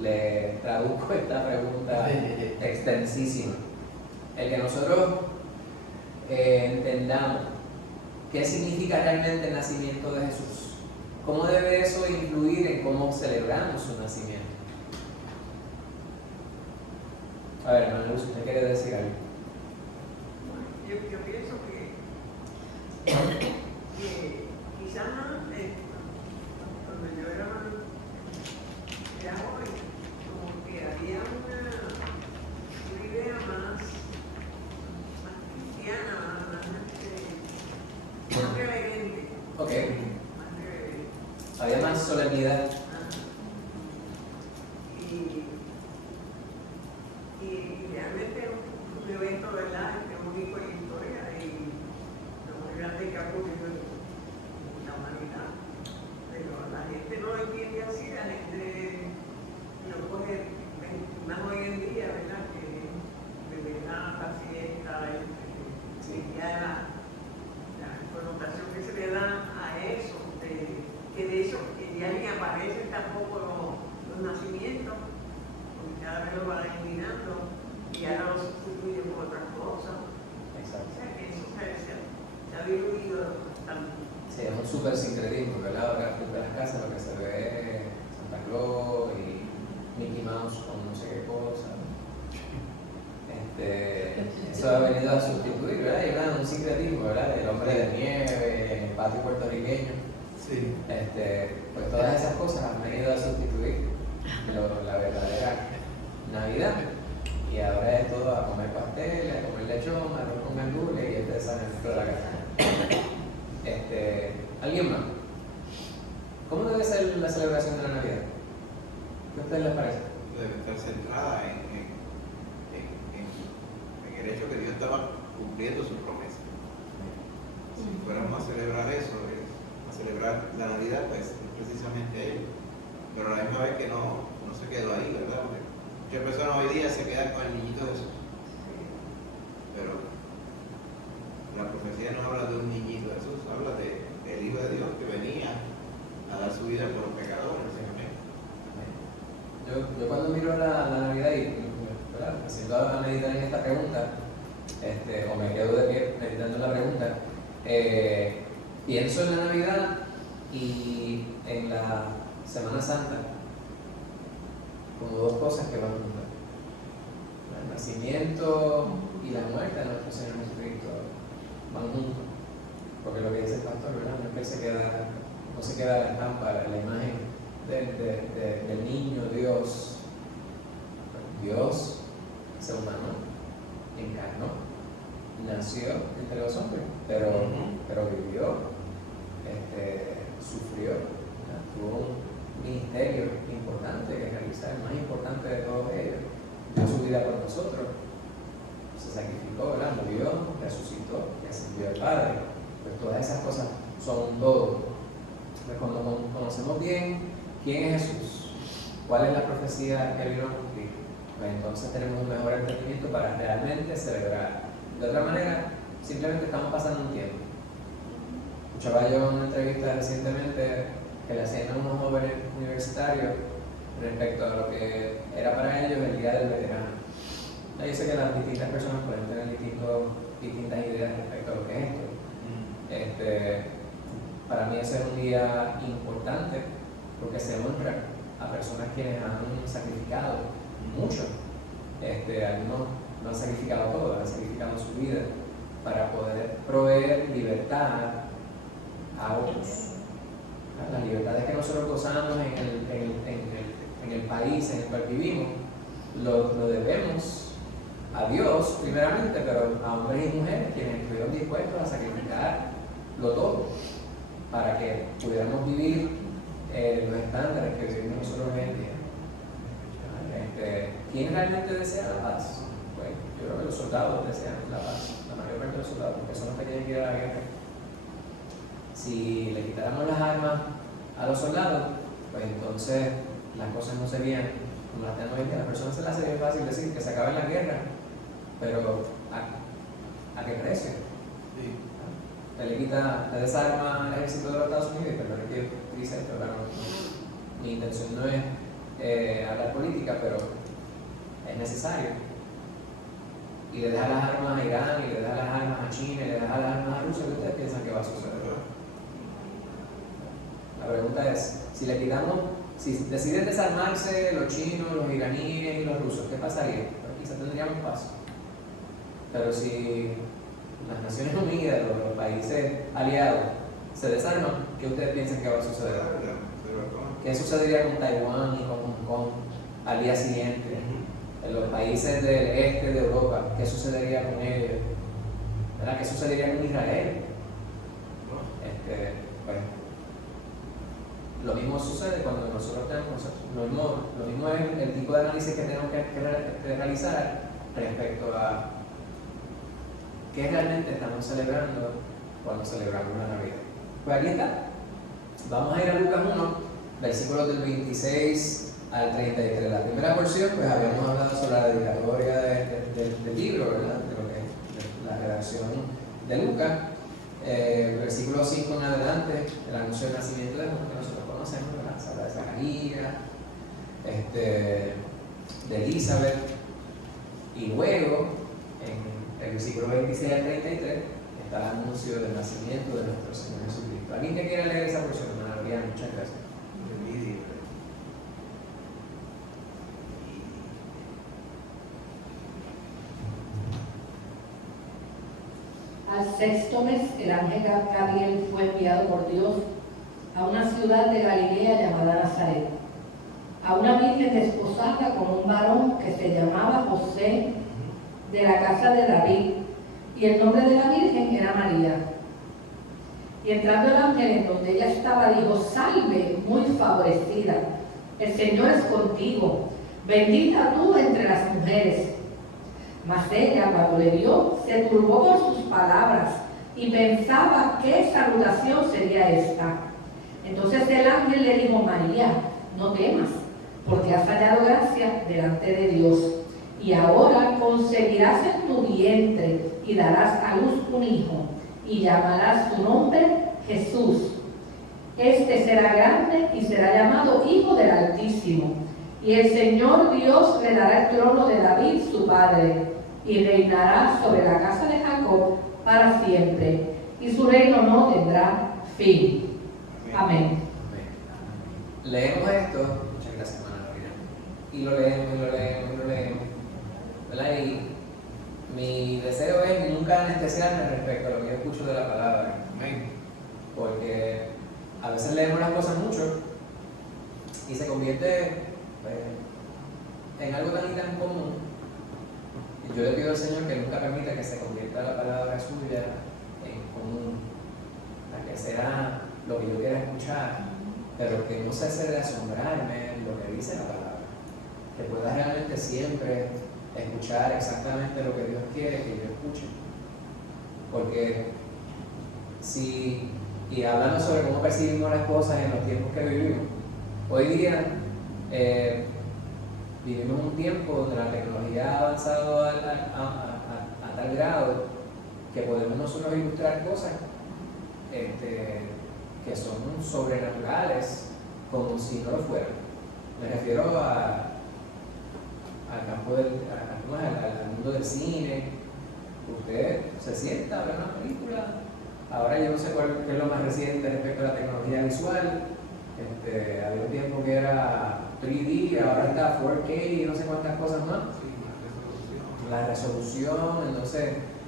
Le traduzco esta pregunta extensísima. El que nosotros entendamos qué significa realmente el nacimiento de Jesús. ¿Cómo debe eso influir en cómo celebramos su nacimiento? A ver, hermano Luz, ¿usted quiere decir algo? Yo pienso que quizás cuando yo era joven, como que había una idea más cristiana, más reverente. Ok. Más reverente. Había más solemnidad. Y realmente es un evento, ¿verdad?, que es único en la historia y lo más grande que ha ocurrido en la humanidad. Pero la gente no lo entiende así, la gente lo coge más hoy en día, ¿verdad?, que de verdad la fiesta, ya la connotación que se le da a eso, que de eso que ya ni aparecen tampoco los nacimientos, porque cada vez lo van eliminando y ahora lo sustituyen por otras cosas. Exacto. O sea que eso se ha diluido bastante. Sí, es un súper sincretismo, ¿verdad? Ahora frente a las casas lo que se ve es Santa Claus y Mickey Mouse con no sé qué cosa. Eso ha venido a sustituir, ¿verdad? Hay un sincretismo, ¿verdad? El hombre de nieve, el patio puertorriqueño. Sí. Pues todas esas cosas han venido a sustituir la verdadera Navidad. Y ahora es todo a comer pasteles, a comer lechón, arroz con gandules y ustedes saben dentro de la casa. ¿Alguien más? ¿Cómo debe ser la celebración de la Navidad? ¿Qué a ustedes les parece? Debe estar centrada en el hecho que Dios estaba cumpliendo su promesa. Si fuéramos a celebrar eso, a celebrar la Navidad, pues es precisamente ello. Pero a la misma vez que no se quedó ahí, ¿verdad? Porque muchas personas hoy día se quedan con el niñito Jesús. Pero la profecía no habla de un niñito Jesús, habla del Hijo de Dios que venía a dar su vida por los pecadores. Yo cuando miro la Navidad y me siento a meditar en esta pregunta, o me quedo de pie meditando en la pregunta, pienso en la Navidad y en la Semana Santa como dos cosas que van juntas. El nacimiento y la muerte de nuestro Señor Jesucristo van juntos. Porque lo que dice el pastor, ¿verdad? No es que no se queda la estampa, la imagen del niño Dios. Dios, ser humano, encarnó, nació entre los hombres. pero vivió, sufrió, ¿verdad? Tuvo un ministerio importante que realizar, el más importante de todos ellos, dio su vida por nosotros, se sacrificó, ¿verdad? Murió, resucitó, y ascendió al Padre. Pues todas esas cosas son un todo. Pues cuando conocemos bien quién es Jesús, cuál es la profecía que vino a cumplir, pues entonces tenemos un mejor entendimiento para realmente celebrar. De otra manera, simplemente estamos pasando un tiempo. Escuchaba yo una entrevista recientemente que le hacían a unos jóvenes universitarios respecto a lo que era para ellos el Día del Veterano. Yo sé que las distintas personas pueden tener distintas ideas respecto a lo que es esto. Para mí ese es un día importante porque se honra a personas quienes han sacrificado mucho. Algunos lo han sacrificado todo, han sacrificado su vida para poder proveer libertad a otros. Las libertades que nosotros gozamos en el país en el cual vivimos, lo debemos a Dios primeramente, pero a hombres y mujeres quienes estuvieron dispuestos a sacrificarlo todo para que pudiéramos vivir los estándares que vivimos nosotros hoy en día. ¿Quién realmente desea la paz? Pues yo creo que los soldados desean la paz, la mayor parte de los soldados, porque son los que tienen que ir a la guerra. Si le quitáramos las armas a los soldados, pues entonces las cosas no serían como las tenemos hoy en día. A las personas se les hace bien fácil decir que se acabe la guerra, pero ¿a qué precio? Sí. Le desarma al ejército de los Estados Unidos, y perdón que utilice esto, claro, mi intención no es hablar política, pero es necesario. Y le deja las armas a Irán, y le deja las armas a China, y le deja las armas a Rusia. ¿Qué ustedes piensan que va a suceder? La pregunta es, si deciden desarmarse los chinos, los iraníes y los rusos, ¿qué pasaría? Pues quizás tendríamos paz. Pero si las Naciones Unidas, los países aliados, se desarman, ¿qué ustedes piensan que va a suceder? ¿Qué sucedería con Taiwán y con Hong Kong al día siguiente? En los países del este de Europa, ¿qué sucedería con ellos? ¿Verdad? ¿Qué sucedería con Israel? Bueno, lo mismo sucede cuando nosotros tenemos, lo mismo es el tipo de análisis que tenemos que realizar respecto a qué realmente estamos celebrando cuando celebramos la Navidad. Pues aquí está. Vamos a ir a Lucas 1, versículos del 26 al 33. La primera porción, pues habíamos hablado sobre la dedicatoria del libro, ¿verdad? De lo que es la redacción de Lucas. Versículo 5 en adelante, el anuncio del nacimiento de Juan, que nosotros conocemos, ¿verdad? Se habla de Zacarías, de Elizabeth, y luego, en el versículo 26 al 33, está el anuncio del nacimiento de nuestro Señor Jesucristo. ¿Alguien que quiera leer esa porción? Hermana Oriana, muchas gracias. Al sexto mes, el ángel Gabriel fue enviado por Dios a una ciudad de Galilea llamada Nazaret, a una virgen desposada con un varón que se llamaba José, de la casa de David, y el nombre de la virgen era María. Y entrando el ángel en donde ella estaba, dijo: salve, muy favorecida, el Señor es contigo, bendita tú entre las mujeres. Mas ella, cuando le vio, se turbó por sus palabras y pensaba qué salutación sería esta. Entonces el ángel le dijo: María, no temas, porque has hallado gracia delante de Dios. Y ahora concebirás en tu vientre y darás a luz un hijo, y llamarás su nombre Jesús. Este será grande y será llamado Hijo del Altísimo. Y el Señor Dios le dará el trono de David, su padre, y reinará sobre la casa de Jacob para siempre, y su reino no tendrá fin. Amén. Leemos esto, muchas gracias, hermana Lorena, y lo leemos, y lo leemos, y lo leemos, ¿verdad? Y mi deseo es nunca anestesiarme respecto a lo que yo escucho de la palabra. Amén. Porque a veces leemos las cosas mucho y se convierte en algo tan y tan común. Y yo le pido al Señor que nunca permita que se convierta la palabra suya en que sea lo que yo quiera escuchar, pero que no cese de asombrarme lo que dice la palabra, que pueda realmente siempre escuchar exactamente lo que Dios quiere que yo escuche. Porque y hablando sobre cómo percibimos las cosas en los tiempos que vivimos, hoy día vivimos un tiempo donde la tecnología ha avanzado a tal grado que podemos nosotros ilustrar cosas que son sobrenaturales como si no lo fueran. Me refiero al campo al mundo del cine. Usted se sienta a ver una película. Ahora yo no sé cuál es lo más reciente respecto a la tecnología visual. Había un tiempo que era 3D, ahora está 4K y no sé cuántas cosas más. Sí, más resolución. La resolución, entonces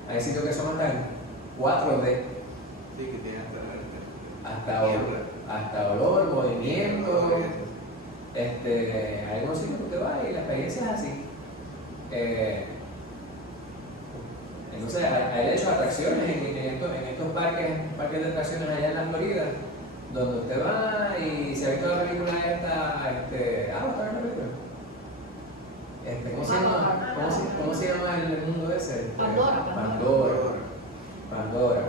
hay sitios que son hasta 4D, Sí, que tiene hasta olor, movimiento. Hay algunos sitios que usted va y la experiencia es así. Entonces hay hecho atracciones en estos parques de atracciones allá en la Florida, donde usted va y se ha visto la película esta, ¿está en la película? ¿Cómo se llama el mundo ese? Pandora.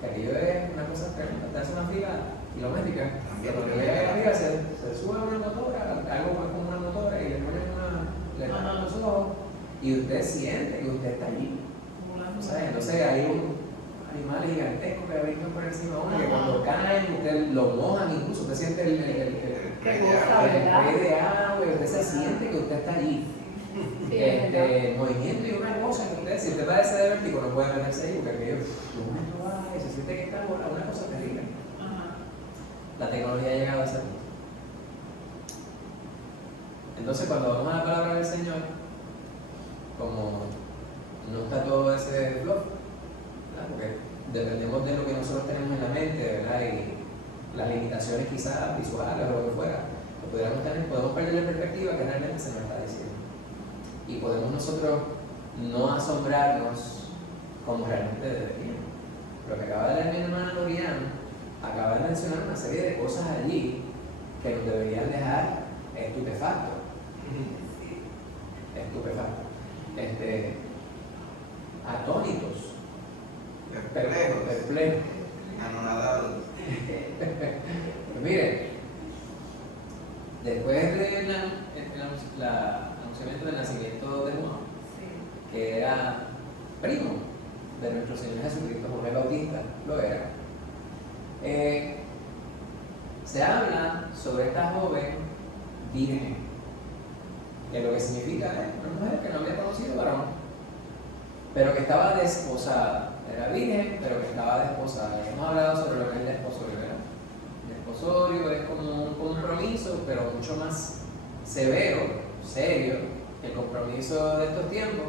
Que aquello es una cosa tremenda, te hace una fila kilométrica. Cuando llega arriba se sube a una motora, algo como una motora, y le ponen los ojos, y usted siente que usted está allí. Entonces hay animales gigantescos que brincan por encima de uno, que cuando caen, usted lo mojan, incluso usted siente el spray de agua, y usted se siente que usted está allí. Movimiento y una cosa que usted, si usted padece de vértigo, no puede meterse ahí, porque aquello, se siente que está una cosa terrible. La tecnología ha llegado a ese punto. Entonces, cuando vamos a la palabra del Señor, como no está todo ese blog, porque dependemos de lo que nosotros tenemos en la mente, ¿verdad? Y las limitaciones quizás visuales o lo que fuera, podemos perder la perspectiva que realmente se nos está diciendo. Y podemos nosotros no asombrarnos como realmente deberíamos. Lo que acaba de leer mi hermana Loriana, acaba de mencionar una serie de cosas allí que nos deberían dejar estupefactos. Atónitos, perplejos, anonadados. Pues miren, después del anunciamiento del nacimiento de Juan, que era primo de nuestro Señor Jesucristo, Juan el Bautista, lo era, se habla sobre esta joven virgen, que lo que significa es una mujer que no había conocido varón, pero que estaba desposada. Era virgen, pero que estaba desposada. Hemos hablado sobre lo que es el desposorio, ¿verdad? El desposorio es como un compromiso, pero mucho más severo, serio, que el compromiso de estos tiempos.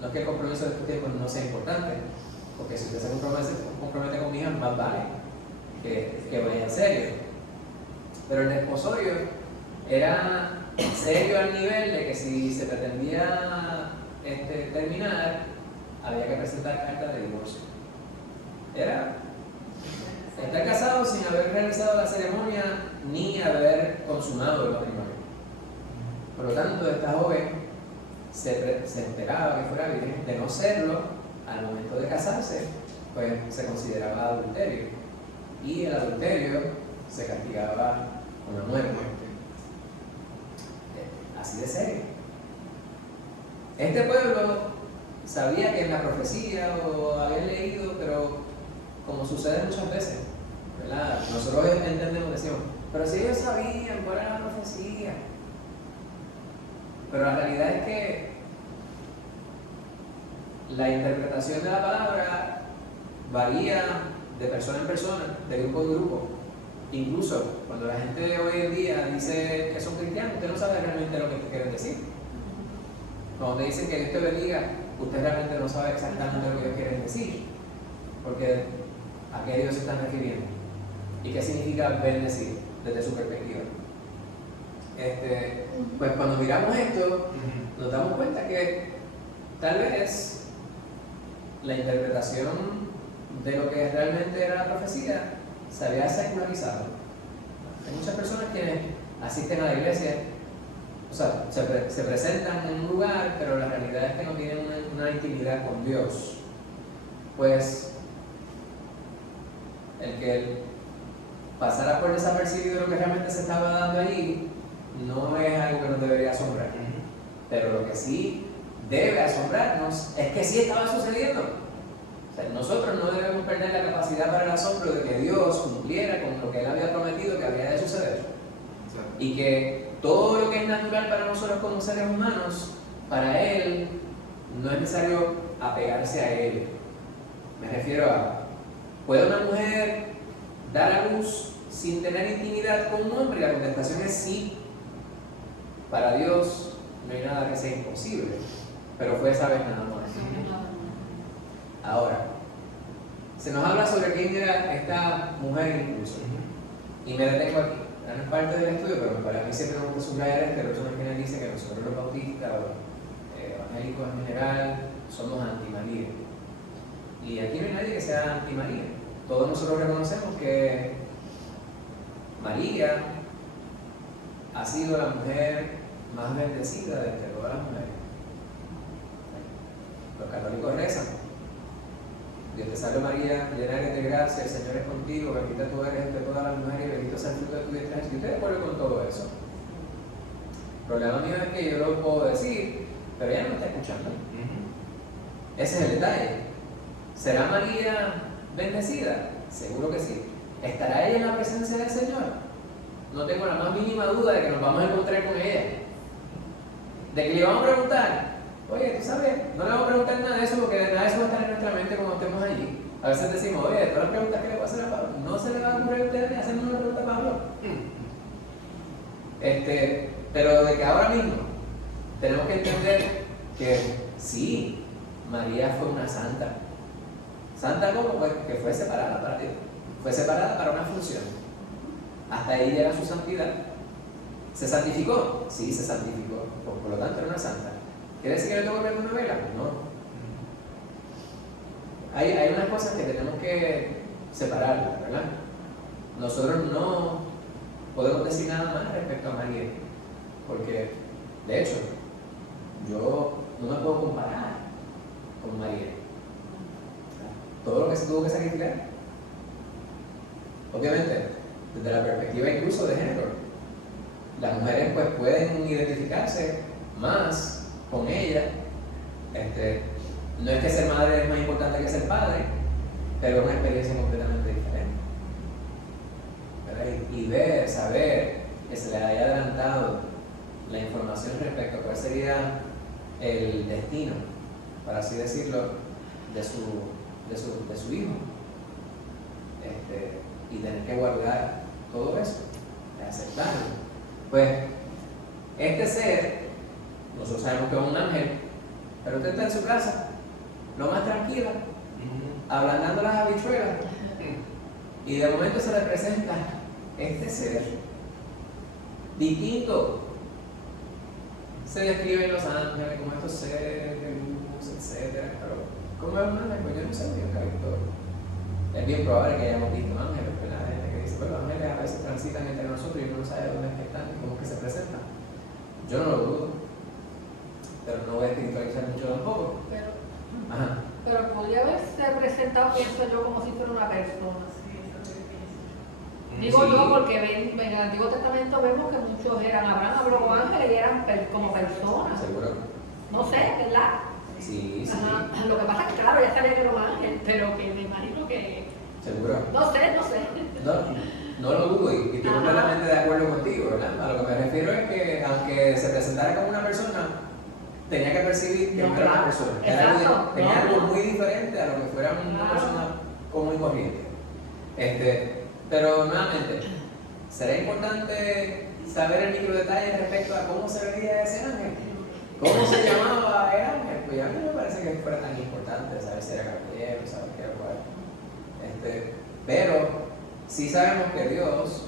No es que el compromiso de estos tiempos no sea importante, porque si usted se compromete con mi hija, más vale que vaya en serio. Pero el desposorio era serio al nivel de que si se pretendía terminar, había que presentar carta de divorcio. Era estar casado sin haber realizado la ceremonia ni haber consumado el matrimonio. Por lo tanto, esta joven se enteraba que fuera virgen. De no serlo, al momento de casarse, pues se consideraba adulterio. Y el adulterio se castigaba con la muerte. Así de serio. Este pueblo sabía que en la profecía o habían leído, pero como sucede muchas veces, ¿verdad? Nosotros entendemos, decimos, pero si ellos sabían cuál era la profecía. Pero la realidad es que la interpretación de la palabra varía de persona en persona, de grupo en grupo. Incluso cuando la gente hoy en día dice que son cristianos, usted no sabe realmente lo que quieren decir. Cuando te dicen que Dios te bendiga, usted realmente no sabe exactamente lo que ellos quieren decir, porque a qué Dios se están refiriendo y qué significa bendecir desde su perspectiva. Pues cuando miramos esto, nos damos cuenta que tal vez la interpretación de lo que realmente era la profecía se había secularizado. Hay muchas personas que asisten a la iglesia, o sea, se presentan en un lugar, pero la realidad es que no tienen una intimidad con Dios. Pues el que pasara por desapercibido lo que realmente se estaba dando allí no es algo que nos debería asombrar. Pero lo que sí debe asombrarnos es que sí estaba sucediendo. O sea, nosotros no debemos perder la capacidad para el asombro de que Dios cumpliera con lo que Él había prometido que había de suceder. Y que todo lo que es natural para nosotros como seres humanos, para Él no es necesario apegarse a Él. Me refiero a, ¿puede una mujer dar a luz sin tener intimidad con un hombre? La contestación es sí. Para Dios no hay nada que sea imposible, pero fue esa vez nada más. Ahora, se nos habla sobre quién era esta mujer incluso, y me detengo aquí. No es parte del estudio, pero para mí siempre me gusta subrayar esto. Rocho Martínez dice que nosotros los bautistas o evangélicos en general somos anti-María. Y aquí no hay nadie que sea anti-María. Todos nosotros reconocemos que María ha sido la mujer más bendecida de entre todas las mujeres. Los católicos rezan: Dios te salve María, llena eres de gracia, el Señor es contigo, bendita tú eres entre todas las mujeres y bendito es el fruto de tu vientre Jesús. Yo estoy de acuerdo con todo eso. El problema mío es que yo lo puedo decir, pero ella no me está escuchando. Ese es el detalle. ¿Será María bendecida? Seguro que sí. ¿Estará ella en la presencia del Señor? No tengo la más mínima duda de que nos vamos a encontrar con ella. De que le vamos a preguntar: oye, tú sabes, no le vamos a preguntar nada de eso porque nada de eso va a estar en nuestra mente cuando estemos allí. A veces decimos: oye, todas las preguntas que le voy a hacer a Pablo, no se le va a ocurrir a usted ni hacerme una pregunta a Pablo. Pero de que ahora mismo tenemos que entender que sí, María fue una santa. ¿Santa cómo? Pues que fue separada para Dios. Fue separada para una función. Hasta ahí llega su santidad. ¿Se santificó? Sí, se santificó. Por lo tanto, era una santa. ¿Quiere decir que le tengo que prender una vela? No. Hay unas cosas que tenemos que separar, ¿verdad? Nosotros no podemos decir nada más respecto a María, porque, de hecho, yo no me puedo comparar con María. Todo lo que se tuvo que sacrificar. Obviamente, desde la perspectiva incluso de género, las mujeres pues pueden identificarse más con ella. No es que ser madre es más importante que ser padre, pero es una experiencia completamente diferente. ¿Verdad? Y ver, saber que se le haya adelantado la información respecto a cuál sería el destino, para así decirlo, de su hijo, y tener que guardar todo eso, aceptarlo. Pues este ser, nosotros sabemos que es un ángel, pero usted está en su casa, lo más tranquila, ablandando las habichuelas, y de momento se le presenta este ser distinto. Se describen los ángeles como estos seres de luz, etc. Pero ¿cómo es un ángel? Pues yo no sé, yo nunca he visto. Es bien probable que hayamos visto ángeles, pero la gente que dice: pues los ángeles a veces transitan entre nosotros y uno no sabe dónde es que están y cómo es que se presentan. Yo no lo dudo, pero no voy a espiritualizar mucho tampoco. Pero podría haberse presentado, pienso yo, como si fuera una persona. Digo Sí. yo porque en el Antiguo Testamento vemos que muchos eran, Abraham habló ángeles y eran como personas. Seguro. No sé, ¿verdad? Sí, sí. Ajá. Lo que pasa es que, claro, ya sabía que era un ángel, pero que me imagino que. Seguro. No sé. No lo dudo y estoy Ajá. completamente de acuerdo contigo, ¿verdad? A lo que me refiero es que aunque se presentara como una persona, tenía que percibir que no era una persona. Exacto. Tenía algo muy diferente a lo que fuera una Claro. persona común y corriente. Pero nuevamente, ¿será importante saber el micro detalle respecto a cómo se veía ese ángel? ¿Cómo se llamaba el ángel? Pues a mí no me parece que fuera tan importante saber si era caballero, saber qué era cuál. Pero sí sabemos que Dios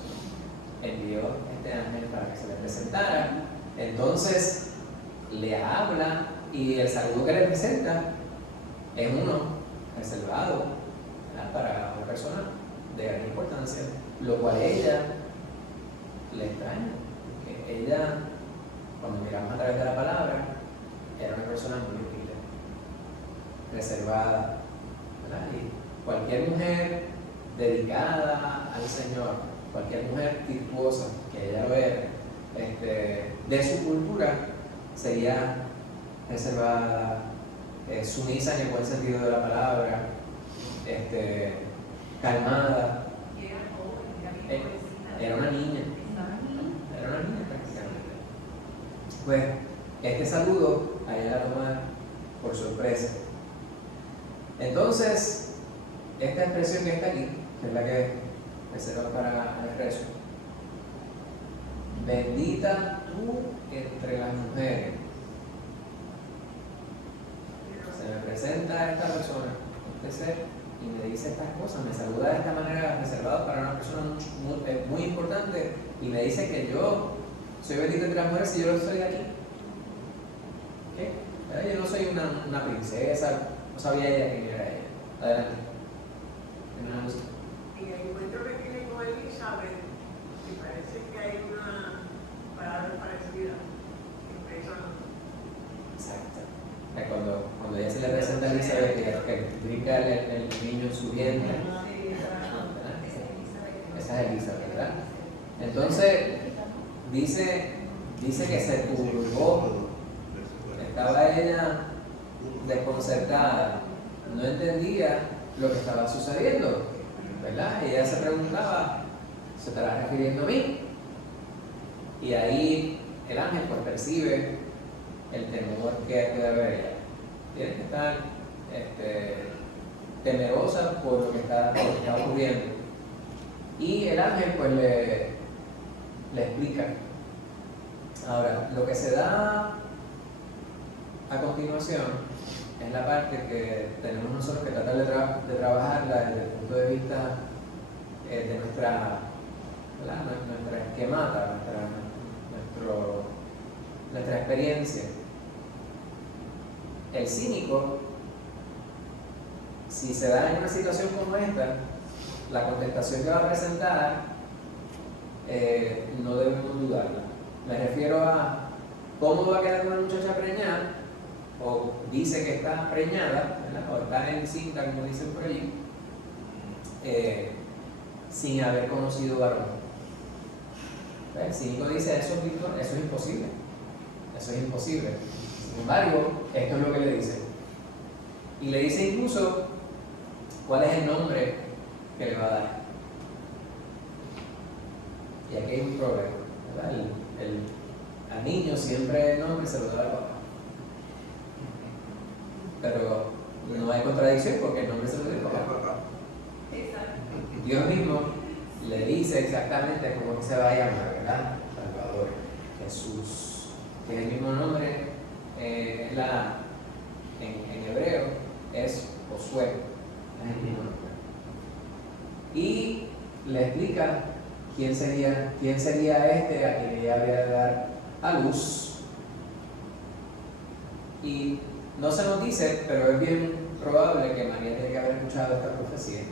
envió este ángel para que se le presentara. Entonces le habla y el saludo que le presenta es uno reservado, ¿verdad?, para una persona de gran importancia. circunstancias, lo cual ella le extraña, porque ella, cuando miramos a través de la palabra, era una persona muy humilde, reservada, ¿verdad? Y cualquier mujer dedicada al Señor, cualquier mujer virtuosa, que ella lo era, de su cultura, sería reservada, sumisa en el buen sentido de la palabra, calmada. Y era joven, era bien jovencita. Era una niña. Estaba niña. Era una niña prácticamente. Pues este saludo a ella la toma por sorpresa. Entonces, esta expresión que está aquí, que es la que reserva para el rezo: bendita tú entre las mujeres. Se me presenta esta persona, este ser, y me dice estas cosas, me saluda de esta manera reservada para una persona muy importante, y me dice que yo soy bendita entre las mujeres si yo lo soy de aquí. ¿Qué? Yo no soy una princesa, no sabía ella quién era ella. Adelante. Y el encuentro que tiene con Elizabeth, me parece que hay una palabra parecida que expresa. Exacto. Cuando ella se le presenta a Elizabeth, que explica el niño en su vientre. Esa es Elizabeth, ¿verdad? Entonces, dice que se turbó, estaba ella desconcertada, no entendía lo que estaba sucediendo, ¿verdad? Y ella se preguntaba, ¿se estará refiriendo a mí? Y ahí el ángel pues percibe el temor que debe haber ella. Tiene que estar temerosa por lo que está ocurriendo. Y el ángel pues le explica. Ahora, lo que se da a continuación es la parte que tenemos nosotros que tratar de trabajarla desde el punto de vista de nuestra esquemata, nuestra experiencia. El cínico, si se da en una situación como esta, la contestación que va a presentar no debemos dudarla. Me refiero a cómo va a quedar una muchacha preñada, o dice que está preñada, ¿verdad? O está encinta, como dicen por allí, sin haber conocido varón. El cínico dice, eso es imposible. Eso es imposible. Sin embargo, esto es lo que le dice. Y le dice incluso cuál es el nombre que le va a dar. Y aquí hay un problema, ¿verdad? Al niño siempre el nombre se lo da al papá. Pero no hay contradicción porque el nombre se lo dio al papá. Exacto. Dios mismo le dice exactamente cómo se va a llamar, ¿verdad? Salvador, Jesús, que es el mismo nombre, en hebreo es Josué, es el mismo nombre. Y le explica quién sería este a quien ella habría de dar a luz. Y no se nos dice, pero es bien probable que María tiene que haber escuchado esta profecía.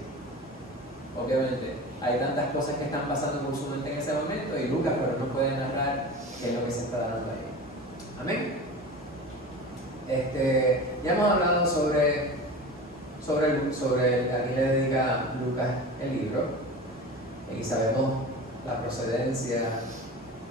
Obviamente, hay tantas cosas que están pasando por su mente en ese momento y Lucas pero no puede narrar qué es lo que se está dando ahí. Amén. Ya hemos hablado sobre a quién le dedica Lucas el libro y sabemos la procedencia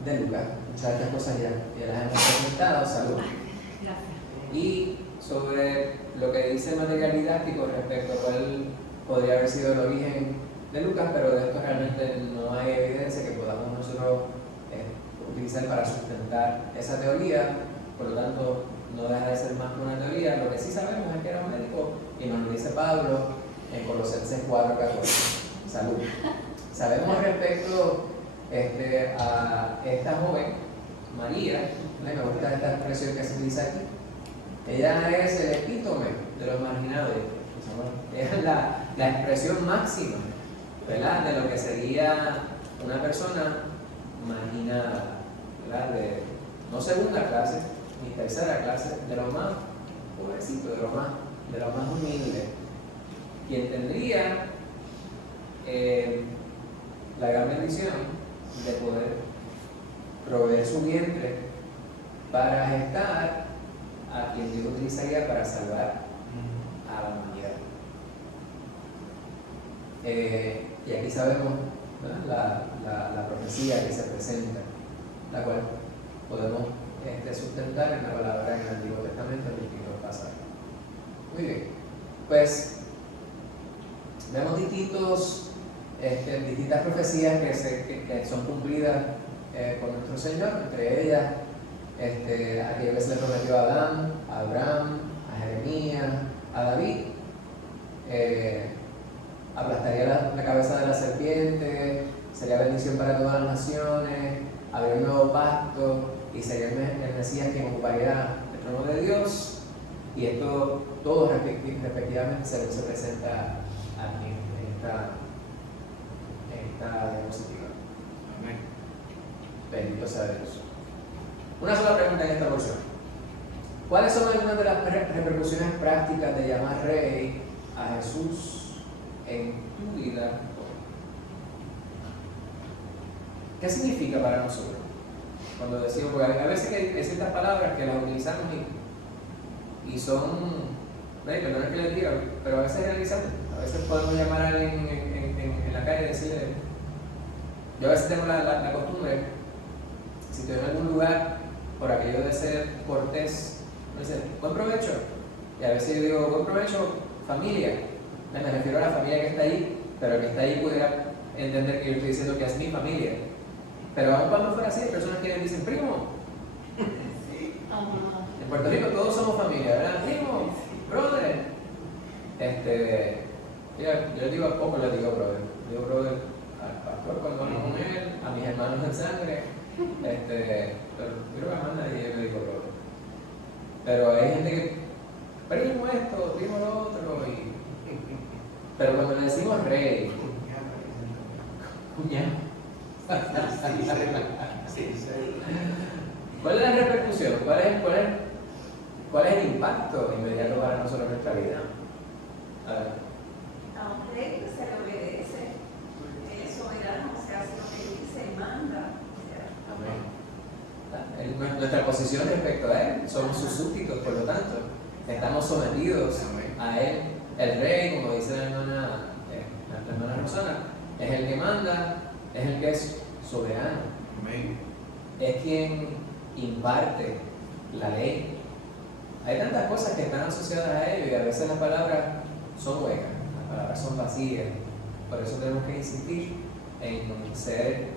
de Lucas. Muchas de estas cosas ya las hemos comentado. Salud. Gracias. Y sobre lo que dice el material didáctico respecto a cuál podría haber sido el origen de Lucas, pero de esto realmente no hay evidencia que podamos nosotros utilizar para sustentar esa teoría, por lo tanto no deja de ser más que una teoría. Lo que sí sabemos es que era un médico y nos lo dice Pablo en Colosenses 4:14. Salud. Sabemos respecto a esta joven, María, me gusta esta expresión que se utiliza aquí. Ella es el epítome de los marginados. Es la expresión máxima, ¿verdad?, de lo que sería una persona marginada, ¿verdad?, de no segunda clase ni tercera clase, de lo más pobrecito, de lo más humilde, quien tendría la gran bendición de poder proveer su vientre para gestar a quien Dios utilizaría para salvar a la humanidad. Y aquí sabemos, ¿no?, la profecía que se presenta, la cual podemos sustentar en la palabra en el Antiguo Testamento en distintos pasajes. Muy bien, pues vemos distintas profecías que son cumplidas por nuestro Señor, entre ellas aquello que se le prometió a Adán, a Abraham, a Jeremías, a David. Aplastaría la cabeza de la serpiente, sería bendición para todas las naciones, habría un nuevo pacto y sería el Mesías quien ocuparía el trono de Dios. Y esto todo respectivamente se presenta aquí en esta diapositiva. Amén. Bendito sea Dios. Una sola pregunta en esta porción. ¿Cuáles son algunas de las repercusiones prácticas de llamar rey a Jesús en tu vida? ¿Qué significa para nosotros? Cuando decimos, porque a veces hay ciertas palabras que las utilizamos y son, perdón que les diga, pero a veces realizamos. A veces podemos llamar a alguien en la calle y decirle, yo a veces tengo la costumbre, si estoy en algún lugar, por aquello de ser cortés, me dice, buen provecho. Y a veces yo digo, buen provecho, familia. Me refiero a la familia que está ahí, pero el que está ahí pudiera entender que yo estoy diciendo que es mi familia. Pero aun cuando fuera así, hay personas que me dicen, primo. En Puerto Rico todos somos familia, ¿verdad? Primo, brother. Mira, yo digo a poco, le digo brother. Digo brother al pastor cuando hablo con él, a mis hermanos en sangre. Pero creo que a más nadie yo le digo brother. Pero hay gente que, primo esto, primo lo otro. Pero cuando le decimos rey, cuñado. ¿Cuál es la repercusión? ¿Cuál es el impacto inmediato para nosotros en nuestra vida? A ver. A un rey que se le obedece, él es soberano, se hace lo que dice, manda. Amén. Nuestra posición respecto a él, somos sus súbditos, por lo tanto, estamos sometidos a él. El rey, como dice la hermana Rosana, es el que manda, es el que es soberano. Amén. Es quien imparte la ley. Hay tantas cosas que están asociadas a ello y a veces las palabras son huecas, las palabras son vacías. Por eso tenemos que insistir en ser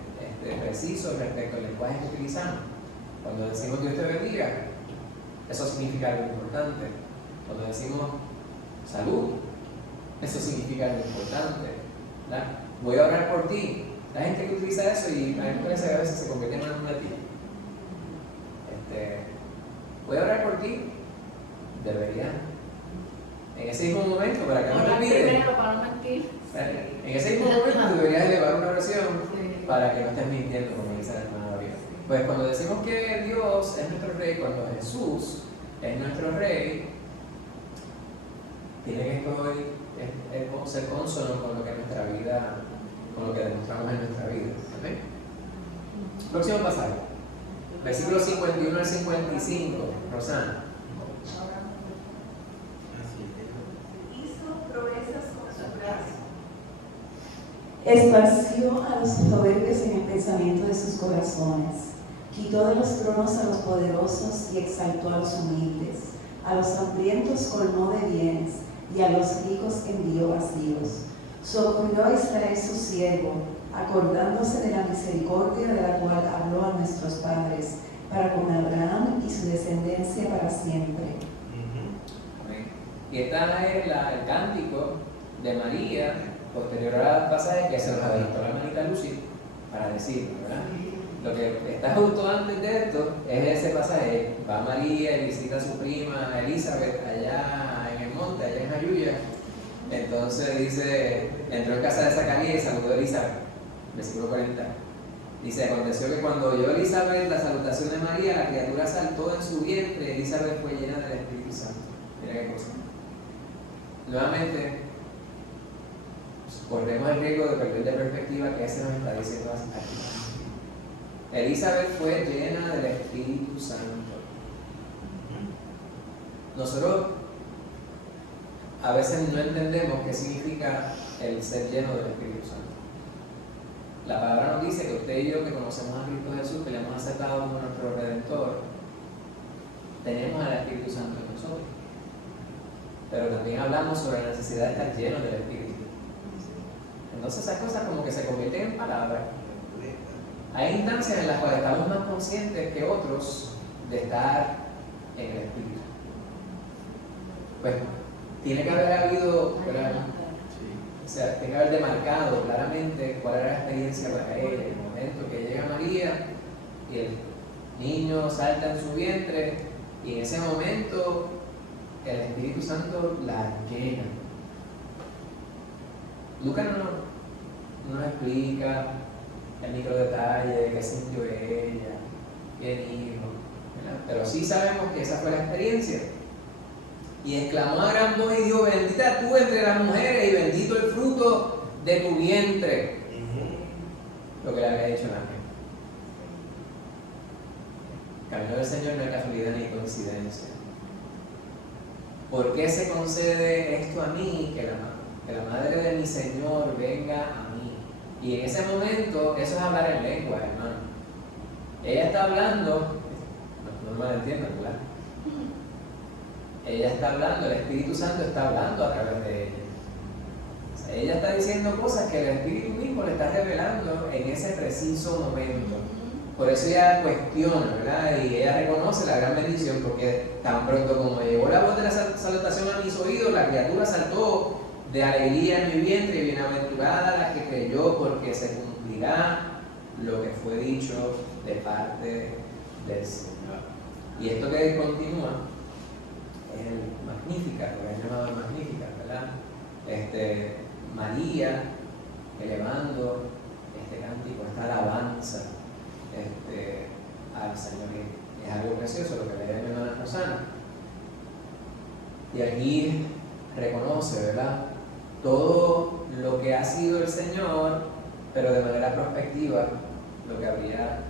precisos respecto al lenguaje que utilizamos. Cuando decimos Dios te bendiga, eso significa algo importante. Cuando decimos salud, eso significa algo importante, ¿verdad? Voy a orar por ti. La gente que utiliza eso y a mí me parece que a veces se convierte en una muletilla. Voy a orar por ti, debería. En ese mismo momento, para que no te olvides. En ese mismo momento deberías elevar una oración para que no estés mintiendo, como dice la hermana Gabriela. Pues cuando decimos que Dios es nuestro rey, cuando Jesús es nuestro rey, tiene que ser consono con lo que es nuestra vida, con lo que demostramos en nuestra vida. ¿Okay? Próximo pasaje. Versículos 51 al 55. Rosana. Hizo proezas con su brazo. Esparció a los soberbios en el pensamiento de sus corazones. Quitó de los tronos a los poderosos y exaltó a los humildes. A los hambrientos colmó de bienes y a los ricos envió vacíos. Socorrió a Israel su siervo, acordándose de la misericordia de la cual habló a nuestros padres, para con Abraham y su descendencia para siempre. Amén. Y está el cántico de María, posterior al pasaje que se nos adelantó la hermanita Lucy, para decirlo, ¿verdad? Lo que está justo antes de esto es ese pasaje. Va María y visita a su prima Elizabeth allá en el monte, allá en Jayuya. Entonces dice, entró en casa de Zacarías y saludó a Elizabeth. Versículo 40. Dice, aconteció que cuando oyó Elizabeth la salutación de María, la criatura saltó en su vientre, Elizabeth fue llena del Espíritu Santo. Mira qué cosa. Nuevamente, corremos el riesgo de perder de perspectiva que ese nos está diciendo aquí. Elizabeth fue llena del Espíritu Santo. Nosotros a veces no entendemos qué significa el ser lleno del Espíritu Santo. La palabra nos dice que usted y yo, que conocemos a Cristo Jesús, que le hemos aceptado como nuestro Redentor, tenemos al Espíritu Santo en nosotros. Pero también hablamos sobre la necesidad de estar llenos del Espíritu. Entonces esas cosas como que se convierten en palabras. Hay instancias en las cuales estamos más conscientes que otros de estar en el Espíritu. Pues tiene que haber habido, o sea, tiene que haber demarcado claramente cuál era la experiencia para ella. El momento que llega María y el niño salta en su vientre, y en ese momento el Espíritu Santo la llena. Lucas no nos explica el micro detalle de qué sintió ella, qué dijo, ¿verdad? Pero sí sabemos que esa fue la experiencia. Y exclamó a gran voz y dijo: bendita tú entre las mujeres y bendito el fruto de tu vientre. Lo que le había dicho el ángel. Camino del Señor no es casualidad ni coincidencia. ¿Por qué se concede esto a mí? Que la madre de mi Señor venga a mí. Y en ese momento, eso es hablar en lengua, hermano. Ella está hablando, no me lo entiendan, ¿verdad? Ella está hablando, el Espíritu Santo está hablando a través de ella. O sea, ella está diciendo cosas que el Espíritu mismo le está revelando en ese preciso momento. Por eso ella cuestiona, ¿verdad? Y ella reconoce la gran bendición, porque tan pronto como llegó la voz de la salutación a mis oídos, la criatura saltó de alegría en mi vientre, y bienaventurada la que creyó, porque se cumplirá lo que fue dicho de parte del Señor. Y esto que continúa es el Magnífica, lo que es llamado el Magnífica, ¿verdad? María elevando este cántico, esta alabanza al Señor. Es algo precioso lo que leía mi hermana Rosana. Y aquí reconoce, ¿verdad?, todo lo que ha sido el Señor, pero de manera prospectiva, lo que habría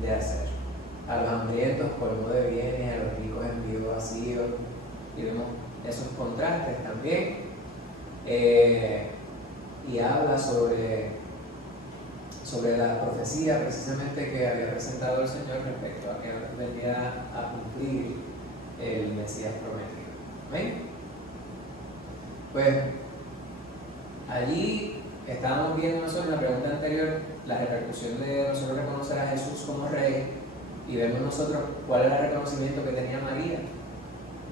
de hacer. A los hambrientos colmó de bienes, a los ricos envió vacíos, y vemos esos contrastes también. Y habla sobre la profecía precisamente que había presentado el Señor respecto a que venía a cumplir el Mesías prometido. ¿Amén? Pues allí estábamos viendo nosotros en la pregunta anterior la repercusión de nosotros reconocer a Jesús como Rey, y vemos nosotros cuál era el reconocimiento que tenía María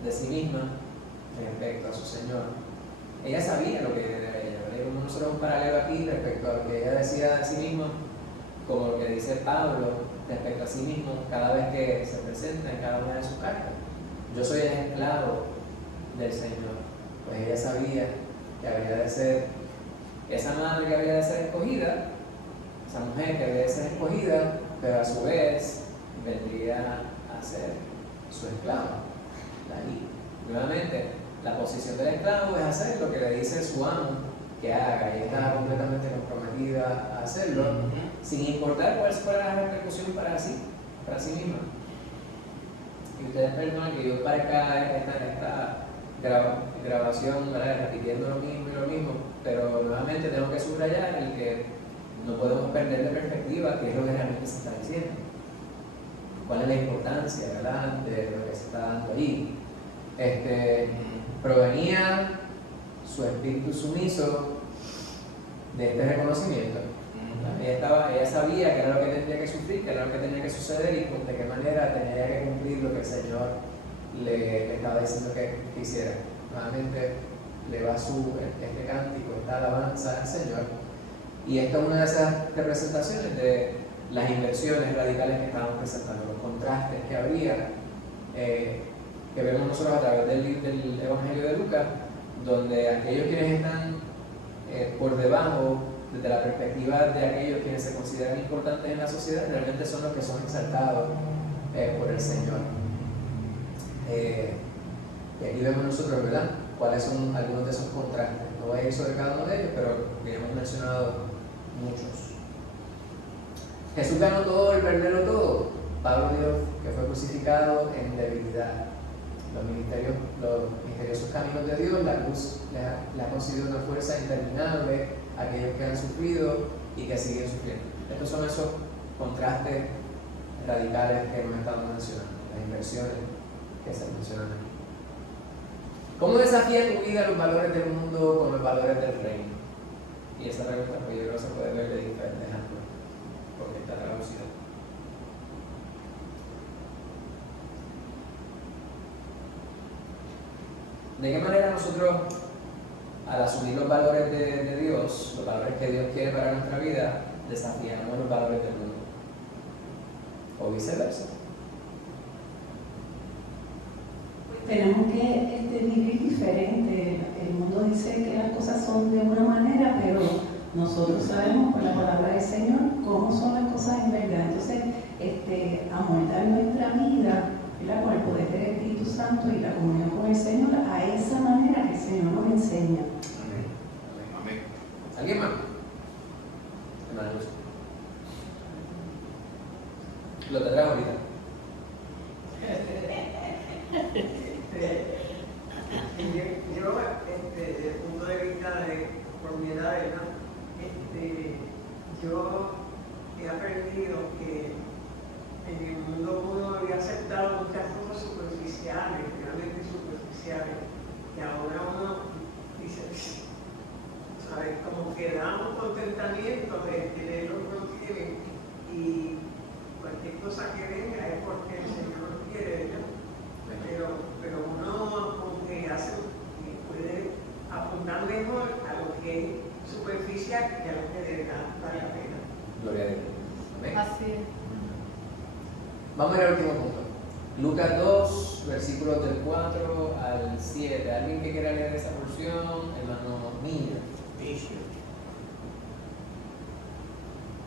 de sí misma respecto a su Señor. Ella sabía lo que era ella. Vemos nosotros un paralelo aquí respecto a lo que ella decía de sí misma, como lo que dice Pablo respecto a sí mismo cada vez que se presenta en cada una de sus cartas. Yo soy el esclavo del Señor. Pues ella sabía que había de ser esa madre que había de ser escogida, esa mujer que había de ser escogida, pero a su vez vendría a ser su esclavo, la hija. Nuevamente, la posición del esclavo es hacer lo que le dice su amo que haga, y estaba completamente comprometida a hacerlo, sin importar cuál fuera la repercusión para sí misma. Y ustedes perdonen que yo parezca esta grabación, ¿verdad?, repitiendo lo mismo y lo mismo, pero nuevamente tengo que subrayar el que no podemos perder de perspectiva qué es lo que realmente se está diciendo, cuál es la importancia, ¿verdad?, de lo que se está dando allí. Provenía su espíritu sumiso de este reconocimiento. Ella sabía que era lo que tendría que sufrir, que era lo que tenía que suceder, y de qué manera tenía que cumplir lo que el Señor le estaba diciendo que hiciera. Nuevamente le va este cántico, esta alabanza al Señor, y esta es una de esas representaciones de las inversiones radicales que estábamos presentando, los contrastes que habría, que vemos nosotros a través del Evangelio de Lucas, donde aquellos quienes están por debajo, desde la perspectiva de aquellos quienes se consideran importantes en la sociedad, realmente son los que son exaltados por el Señor. Y aquí vemos nosotros, ¿verdad?, cuáles son algunos de esos contrastes. No voy a ir sobre cada uno de ellos, pero porque ya hemos mencionado muchos. Jesús ganó todo el perderlo todo. Pablo dijo que fue crucificado en debilidad. Los misteriosos caminos de Dios, la cruz le ha concedido una fuerza interminable a aquellos que han sufrido y que siguen sufriendo. Estos son esos contrastes radicales que hemos estado mencionando, las inversiones que se mencionan aquí. ¿Cómo desafía tu vida los valores del mundo con los valores del reino? Y esa pregunta, pues, yo creo que se puede ver de diferentes ángulos, porque está traducida. ¿De qué manera nosotros, al asumir los valores de Dios, los valores que Dios quiere para nuestra vida, desafiamos los valores del mundo? O viceversa. Tenemos que vivir diferente. El mundo dice que las cosas son de una manera, pero nosotros sabemos por la palabra del Señor cómo son las cosas en verdad. Entonces, amoldar nuestra vida, ¿verdad?, con el poder del Espíritu Santo y la comunión con el Señor, a esa manera que el Señor nos enseña. Amén. Amén. ¿Alguien más? Hermana Luz. Lo tendrás ahorita. Yo, desde el punto de vista de por mi edad, ¿verdad? Yo he aprendido que en el mundo uno había aceptado muchas cosas superficiales, realmente superficiales, y ahora uno dice, ¿sabes? Como que damos contentamiento de tener lo que uno tiene, y cualquier cosa que venga es porque el Señor quiere, ¿no? Pero uno como que puede apuntar mejor a lo que es superficial y a lo que de verdad vale la pena. Gloria a Dios. Amén. Así es. Vamos a ir al último punto. Lucas 2, versículos del 4 al 7. ¿Alguien que quiera leer esa porción? Hermano Milla. Mission.